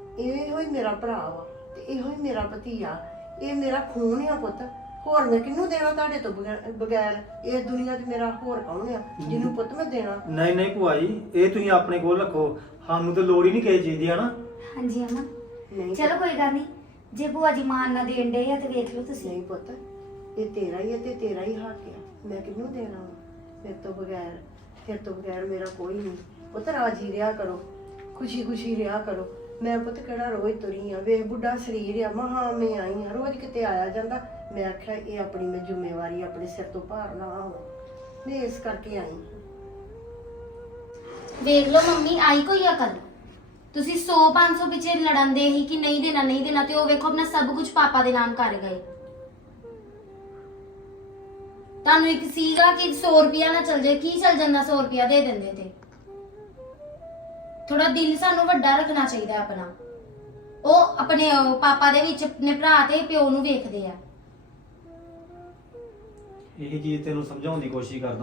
S4: ਇਹੋ ਹੀ ਮੇਰਾ ਭਰਾ ਵਾ ਤੇ ਇਹੋ ਹੀ ਮੇਰਾ ਭਤੀਆ, ਇਹ ਮੇਰਾ ਖੂਨ ਆ ਪੁੱਤ। ਹੋਰ ਮੈਂ ਕਿਹਨੂੰ ਦੇਣਾ ਤੁਹਾਡੇ ਤੋਂ ਬਗੈ- ਬਗੈਰ? ਇਸ ਦੁਨੀਆ 'ਚ ਮੇਰਾ ਹੋਰ ਕੌਣ ਆ ਜਿਹਨੂੰ ਪੁੱਤ ਮੈਂ ਦੇਣਾ?
S2: ਨਹੀਂ ਨਹੀਂ ਭੂਆ ਜੀ, ਇਹ ਤੁਸੀਂ ਆਪਣੇ ਕੋਲ ਰੱਖੋ, ਸਾਨੂੰ ਤੇ ਲੋੜ ਹੀ ਨਹੀਂ ਕਿਸੇ ਚੀਜ਼ ਦੀ, ਹਨਾ?
S1: ਹਾਂਜੀ ਅਮਨ
S4: ਨਹੀਂ
S1: ਚਲੋ ਕੋਈ ਗੱਲ ਨਹੀਂ, ਜੇ ਭੂਆ ਜੀ ਮਾਨ ਨਾ ਦੇਣ ਡੇ ਆ ਤੇ ਵੇਖ ਲਓ ਤੁਸੀਂ।
S4: ਨਹੀਂ ਪੁੱਤ, ਇਹ ਤੇਰਾ ਹੀ ਹੈ ਤੇ ਤੇਰਾ ਹੀ ਹੱਕ ਆ, ਮੈਂ ਕਿਹਨੂੰ ਦੇਣਾ ਵਾ? ਮੇਰੇ ਤੋਂ ਬਗੈਰ, ਫਿਰ ਤੋਂ ਬਗੈਰ ਮੇਰਾ ਕੋਈ ਨਹੀਂ। ਪੁੱਤ ਰਾਜੀ ਰਿਹਾ ਕਰੋ, ਖੁਸ਼ੀ ਖੁਸ਼ੀ ਰਿਹਾ ਕਰੋ। ਮੈਂ ਪੁੱਤ ਕਿਹੜਾ ਰੋਜ਼ ਤੁਰੀ ਆ, ਵੇਖ ਬੁੱਢਾ ਸਰੀਰ ਆ, ਮਹਾਂ ਮੈਂ ਆਈ ਆ, ਰੋਜ਼ ਕਿਤੇ ਆਇਆ ਜਾਂਦਾ। ਮੈਂ ਆਖਿਆ ਇਹ ਆਪਣੀ ਮੈਂ ਜ਼ਿੰਮੇਵਾਰੀ ਆਪਣੇ ਸਿਰ ਤੋਂ ਭਾਰ ਨਾ ਹੋਵਾਂ, ਮੈਂ ਇਸ ਕਰਕੇ ਆਈ।
S3: ਵੇਖ ਲਓ ਮੰਮੀ, ਆਈ ਕੋਈ ਅਕਲ। ਤੁਸੀਂ ਸੌ ਪੰਜ ਸੌ ਪਿੱਛੇ ਲੜਨ ਦੇ ਹੀ ਕਿ ਨਹੀਂ ਦੇਣਾ ਨਹੀਂ ਦੇਣਾ, ਤੇ ਉਹ ਵੇਖੋ ਆਪਣਾ ਸਭ ਕੁਝ ਪਾਪਾ ਦੇ ਨਾਮ ਕਰ ਗਏ। ਤੁਹਾਨੂੰ ਇੱਕ ਸੀਗਾ ਕਿ ਸੌ ਰੁਪਿਆ ਨਾ ਚਲ ਜਾਏ, ਕੀ ਚਲ ਜਾਂਦਾ ਸੌ ਰੁਪਿਆ ਦੇ ਦਿੰਦੇ ਤੇ। ਥੋੜਾ ਦਿਲ ਸਾਨੂੰ ਵੱਡਾ ਰੱਖਣਾ ਚਾਹੀਦਾ ਆਪਣਾ। ਉਹ ਆਪਣੇ ਅਹ, ਪਾਪਾ ਦੇ ਵਿੱਚ ਆਪਣੇ ਭਰਾ ਤੇ ਪਿਓ ਨੂੰ ਵੇਖਦੇ ਆ।
S2: ਇਹ ਚੀਜ਼ ਤੈਨੂੰ ਸਮਝਾਉਣ ਦੀ ਕੋਸ਼ਿਸ਼ ਕਰਦਾ।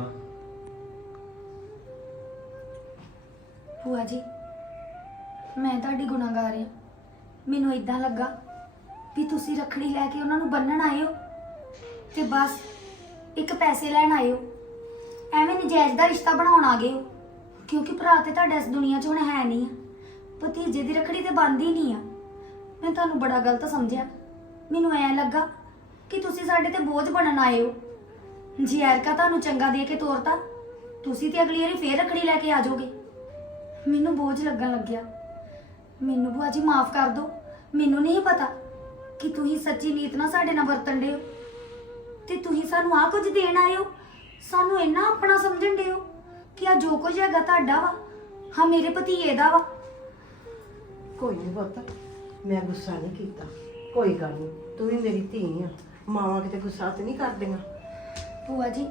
S1: ਭੂਆ ਜੀ ਮੈਂ ਤੁਹਾਡੀ ਗੁਨਾਹਗਾਰ ਆ। ਮੈਨੂੰ ਇਦਾਂ ਲੱਗਾ ਵੀ ਤੁਸੀਂ ਰੱਖੜੀ ਲੈ ਕੇ ਉਹਨਾਂ ਨੂੰ ਬੰਨਣ ਆਏ ਹੋ ਤੇ ਬਸ ਇੱਕ ਪੈਸੇ ਲੈਣ ਆਏ ਹੋ, ਐਵੇਂ ਨਜਾਇਜ਼ ਦਾ ਰਿਸ਼ਤਾ ਬਣਾਉਣ ਆ ਗਏ ਹੋ। ਕਿਉਂਕਿ ਭਰਾ ਤੇ ਤੁਹਾਡਾ ਇਸ ਦੁਨੀਆ 'ਚ ਹੁਣ ਹੈ ਨਹੀਂ ਆ, ਭਤੀਜੇ ਦੀ ਰੱਖੜੀ ਤੇ ਬੰਨ੍ਹਦੀ ਨਹੀਂ ਆ। ਮੈਂ ਤੁਹਾਨੂੰ ਬੜਾ ਗਲਤ ਸਮਝਿਆ। ਮੈਨੂੰ ਐਂ ਲੱਗਾ ਕਿ ਤੁਸੀਂ ਸਾਡੇ ਤੇ ਬੋਝ ਬਣਨ ਆਏ ਹੋ। ਜੀ ਐਰਕਾ ਤੁਹਾਨੂੰ ਚੰਗਾ ਦੇ ਕੇ ਤੋਰਤਾ, ਤੁਸੀਂ ਤੇ ਅਗਲੀ ਵਾਰੀ ਫੇਰ ਰੱਖੜੀ ਲੈ ਕੇ ਆ ਜਾਓਗੇ। ਮੈਨੂੰ ਬੋਝ ਲੱਗਣ ਲੱਗਿਆ। ਮੈਨੂੰ ਭੂਆ ਜੀ ਮਾਫ ਕਰ ਦਿਓ। ਮੈਨੂੰ ਨਹੀਂ ਪਤਾ ਕਿ ਤੁਸੀਂ ਸੱਚੀ ਨੀਤ ਨਾਲ ਸਾਡੇ ਨਾਲ ਵਰਤਣ ਦੇ ਹੋ ਤੇ ਤੁਸੀਂ ਸਾਨੂੰ ਆ ਕੁਝ ਦੇਣ ਆਏ ਹੋ। ਸਾਨੂੰ ਇੰਨਾ ਆਪਣਾ ਸਮਝਣ ਦੇ ਹੋ ਕਿ ਆ ਜੋ ਕੁਝ ਹੈਗਾ ਤੁਹਾਡਾ ਵਾ, ਹਾਂ ਮੇਰੇ ਭਤੀਏ ਦਾ ਵਾ।
S4: ਕੋਈ ਨਹੀਂ ਪੁੱਤ, ਮੈਂ ਗੁੱਸਾ ਨਹੀਂ ਕੀਤਾ, ਕੋਈ ਗੱਲ ਨਹੀਂ, ਤੂੰ ਵੀ ਮੇਰੀ ਧੀ ਆ। ਮਾਵਾਂ ਕਿਤੇ ਗੁੱਸਾ ਤੇ ਨਹੀਂ ਕਰਦੀਆਂ।
S1: ਭੂਆ ਜੀ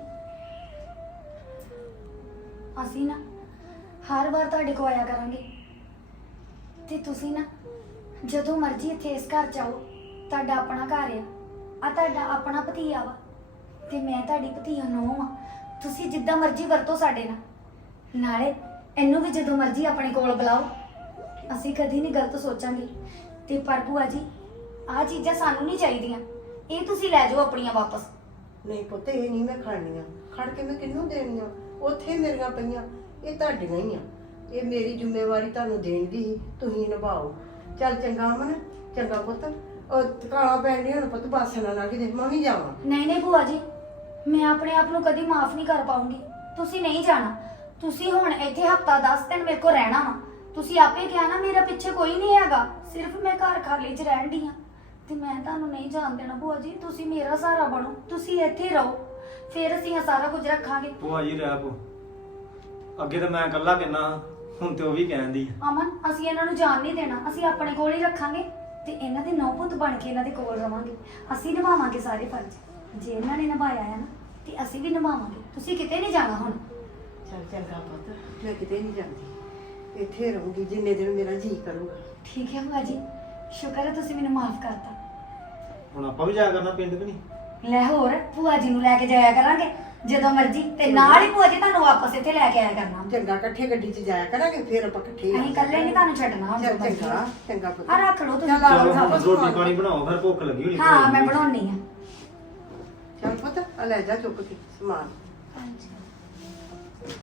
S1: ਅਸੀਂ ਨਾ ਹਰ ਵਾਰ ਤੁਹਾਡੇ ਕੋਲ ਆਇਆ ਕਰਾਂਗੇ ਤੇ ਤੁਸੀਂ ਨਾ ਜਦੋਂ ਮਰਜ਼ੀ ਇੱਥੇ ਇਸ ਘਰ 'ਚ ਆਓ। ਤੁਹਾਡਾ ਆਪਣਾ ਘਰ ਆ, ਆ ਤੁਹਾਡਾ ਆਪਣਾ ਭਤੀਆ ਵਾ ਤੇ ਮੈਂ ਤੁਹਾਡੀ ਭਤੀਆ ਨੂੰਹ ਆ। ਤੁਸੀਂ ਜਿੱਦਾਂ ਮਰਜ਼ੀ ਵਰਤੋ ਸਾਡੇ ਨਾਲ। ਨਾਲੇ ਇਹਨੂੰ ਵੀ ਜਦੋਂ ਮਰਜ਼ੀ ਆਪਣੇ ਕੋਲ ਬੁਲਾਓ, ਅਸੀਂ ਕਦੀ ਨਹੀਂ ਗਲਤ ਸੋਚਾਂਗੇ। ਤੇ ਪਰ ਭੂਆ ਜੀ ਆਹ ਚੀਜ਼ਾਂ ਸਾਨੂੰ ਨਹੀਂ ਚਾਹੀਦੀਆਂ, ਇਹ ਤੁਸੀਂ ਲੈ ਜਾਓ ਆਪਣੀਆਂ ਵਾਪਸ।
S4: ਨਹੀਂ ਪੁੱਤ, ਇਹ ਨਹੀਂ ਮੈਂ ਖਾਣੀਆਂ, ਖੜ ਕੇ ਮੈਂ ਕਿਹਨੂੰ ਦੇਣੀਆਂ? ਉੱਥੇ ਮੇਰੀਆਂ ਪਈਆਂ, ਇਹ ਤੁਹਾਡੀਆਂ ਹੀ ਆ। ਇਹ ਮੇਰੀ ਜ਼ਿੰਮੇਵਾਰੀ ਤੁਹਾਨੂੰ ਦੇਣ ਦੀ ਸੀ, ਤੁਸੀਂ ਨਿਭਾਓ। ਚੱਲ ਚੰਗਾ ਅਮਨ, ਚੰਗਾ ਪੁੱਤ। ਉਹ ਕਾਲਾ ਪੈਣ ਡਈ ਹੁਣ ਪੁੱਤ, ਬੱਸ ਨਾ ਲੱਗ ਜੇ, ਮੈਂ ਵੀ ਜਾਵਾਂ।
S1: ਨਹੀਂ ਨਹੀਂ ਭੂਆ ਜੀ, ਮੈਂ ਆਪਣੇ ਆਪ ਨੂੰ ਕਦੀ ਮਾਫ ਨਹੀਂ ਕਰ ਪਾਉਂਗੀ। ਤੁਸੀਂ ਨਹੀਂ ਜਾਣਾ। ਤੁਸੀਂ ਹੁਣ ਇੱਥੇ ਹਫਤਾ ਦਸ ਦਿਨ ਮੇਰੇ ਕੋਲ ਰਹਿਣਾ ਵਾ। ਤੁਸੀਂ ਆਪੇ ਕਿਹਾ ਨਾ ਮੇਰਾ ਪਿੱਛੇ ਕੋਈ ਨਹੀਂ ਹੈਗਾ, ਸਿਰਫ ਮੈਂ ਘਰ ਖਾਲੀ 'ਚ ਰਹਿਣ ਦੀ ਆ ਤੇ ਮੈਂ ਤੁਹਾਨੂੰ ਨਹੀਂ ਜਾਣ ਦੇਣਾ। ਭੂਆ ਜੀ ਤੁਸੀਂ ਮੇਰਾ ਸਹਾਰਾ ਬਣੋ, ਤੁਸੀਂ ਇੱਥੇ ਰਹੋ, ਫਿਰ ਅਸੀਂ ਇਹ ਸਾਰਾ ਕੁਝ ਰੱਖਾਂਗੇ।
S2: ਭੂਆ ਜੀ ਰਹਿ ਪੋ, ਅੱਗੇ ਤਾਂ ਮੈਂ ਇਕੱਲਾ ਕਿੰਨਾ, ਹੁਣ ਤੇ ਉਹ ਵੀ ਕਹਿੰਦੀ।
S1: ਅਮਨ ਅਸੀਂ ਇਹਨਾਂ ਨੂੰ ਜਾਣ ਨਹੀਂ ਦੇਣਾ, ਅਸੀਂ ਆਪਣੇ ਕੋਲ ਹੀ ਰੱਖਾਂਗੇ ਤੇ ਇਹਨਾਂ ਦੇ ਨੌ ਪੁੱਤ ਬਣ ਕੇ ਇਹਨਾਂ ਦੇ ਕੋਲ ਰਵਾਂਗੇ। ਅਸੀਂ ਨਿਭਾਵਾਂਗੇ ਸਾਰੇ ਫਰਜ਼। ਜੇ ਇਹਨਾਂ ਨੇ ਨਿਭਾਇਆ ਹੈ ਨਾ ਤੇ ਅਸੀਂ ਵੀ ਨਿਭਾਵਾਂਗੇ। ਤੁਸੀਂ ਕਿਤੇ ਨਹੀਂ ਜਾਣਾ ਹੁਣ।
S4: ਚੱਲ ਚੰਗਾ ਪੁੱਤ, ਮੈਂ ਕਿਤੇ ਨਹੀਂ ਜਾਂਦੀ, ਇੱਥੇ ਰਹੂੰਗੀ ਜਿੰਨੇ ਦਿਨ ਮੇਰਾ ਜੀਅ ਕਰੂਗਾ।
S1: ਠੀਕ ਹੈ ਭੂਆ ਜੀ, ਸ਼ੁਕਰ ਹੈ ਤੁਸੀਂ ਮੈਨੂੰ ਮਾਫ ਕਰਤਾ।
S2: ਹੁਣ ਆਪਾਂ ਵੀ ਜਾਇਆ ਕਰਨਾ ਪਿੰਡ ਕਿ ਨਹੀਂ?
S1: ਲੈ ਹੋਰ ਭੂਆ ਜੀ ਨੂੰ ਲੈ ਕੇ ਜਾਇਆ ਕਰਾਂਗੇ ਜਦੋਂ ਮਰਜ਼ੀ, ਤੇ ਨਾਲ ਹੀ ਭੂਆ ਜੀ ਤੁਹਾਨੂੰ ਵਾਪਸ ਇੱਥੇ ਲੈ ਕੇ ਆਇਆ ਕਰਨਾ।
S4: ਚੰਗਾ, ਇਕੱਠੇ ਗੱਡੀ 'ਚ ਜਾਇਆ ਕਰਾਂਗੇ, ਫਿਰ ਆਪਾਂ ਇਕੱਠੇ ਹੀ
S1: ਅਸੀਂ ਇਕੱਲੇ ਨਹੀਂ ਤੁਹਾਨੂੰ ਛੱਡਣਾ ਹੁਣ।
S4: ਚੱਲ
S1: ਜਦੋਂ
S4: ਚੰਗਾ,
S1: ਮਰਜ਼ੀ।
S4: ਚੰਗਾ ਪੁੱਤ।
S1: ਆ ਰੱਖ ਲਓ ਤੁਸੀਂ।
S4: ਚੱਲ ਆ
S2: ਚਲੋ
S4: ਲਓ,
S2: ਹੁਣ ਰੋਟੀ ਪਾਣੀ ਬਣਾਓ, ਫਿਰ ਭੁੱਖ ਲੱਗੀ ਹੋਣੀ।
S1: ਹਾਂ ਮੈਂ ਬਣਾਉਣੀ ਆ।
S4: ਚੱਲ ਪੁੱਤ, ਆ ਲੈ ਜਾ ਚੁੱਕ ਕੇ ਸਮਾਨ।
S1: ਹਾਂਜੀ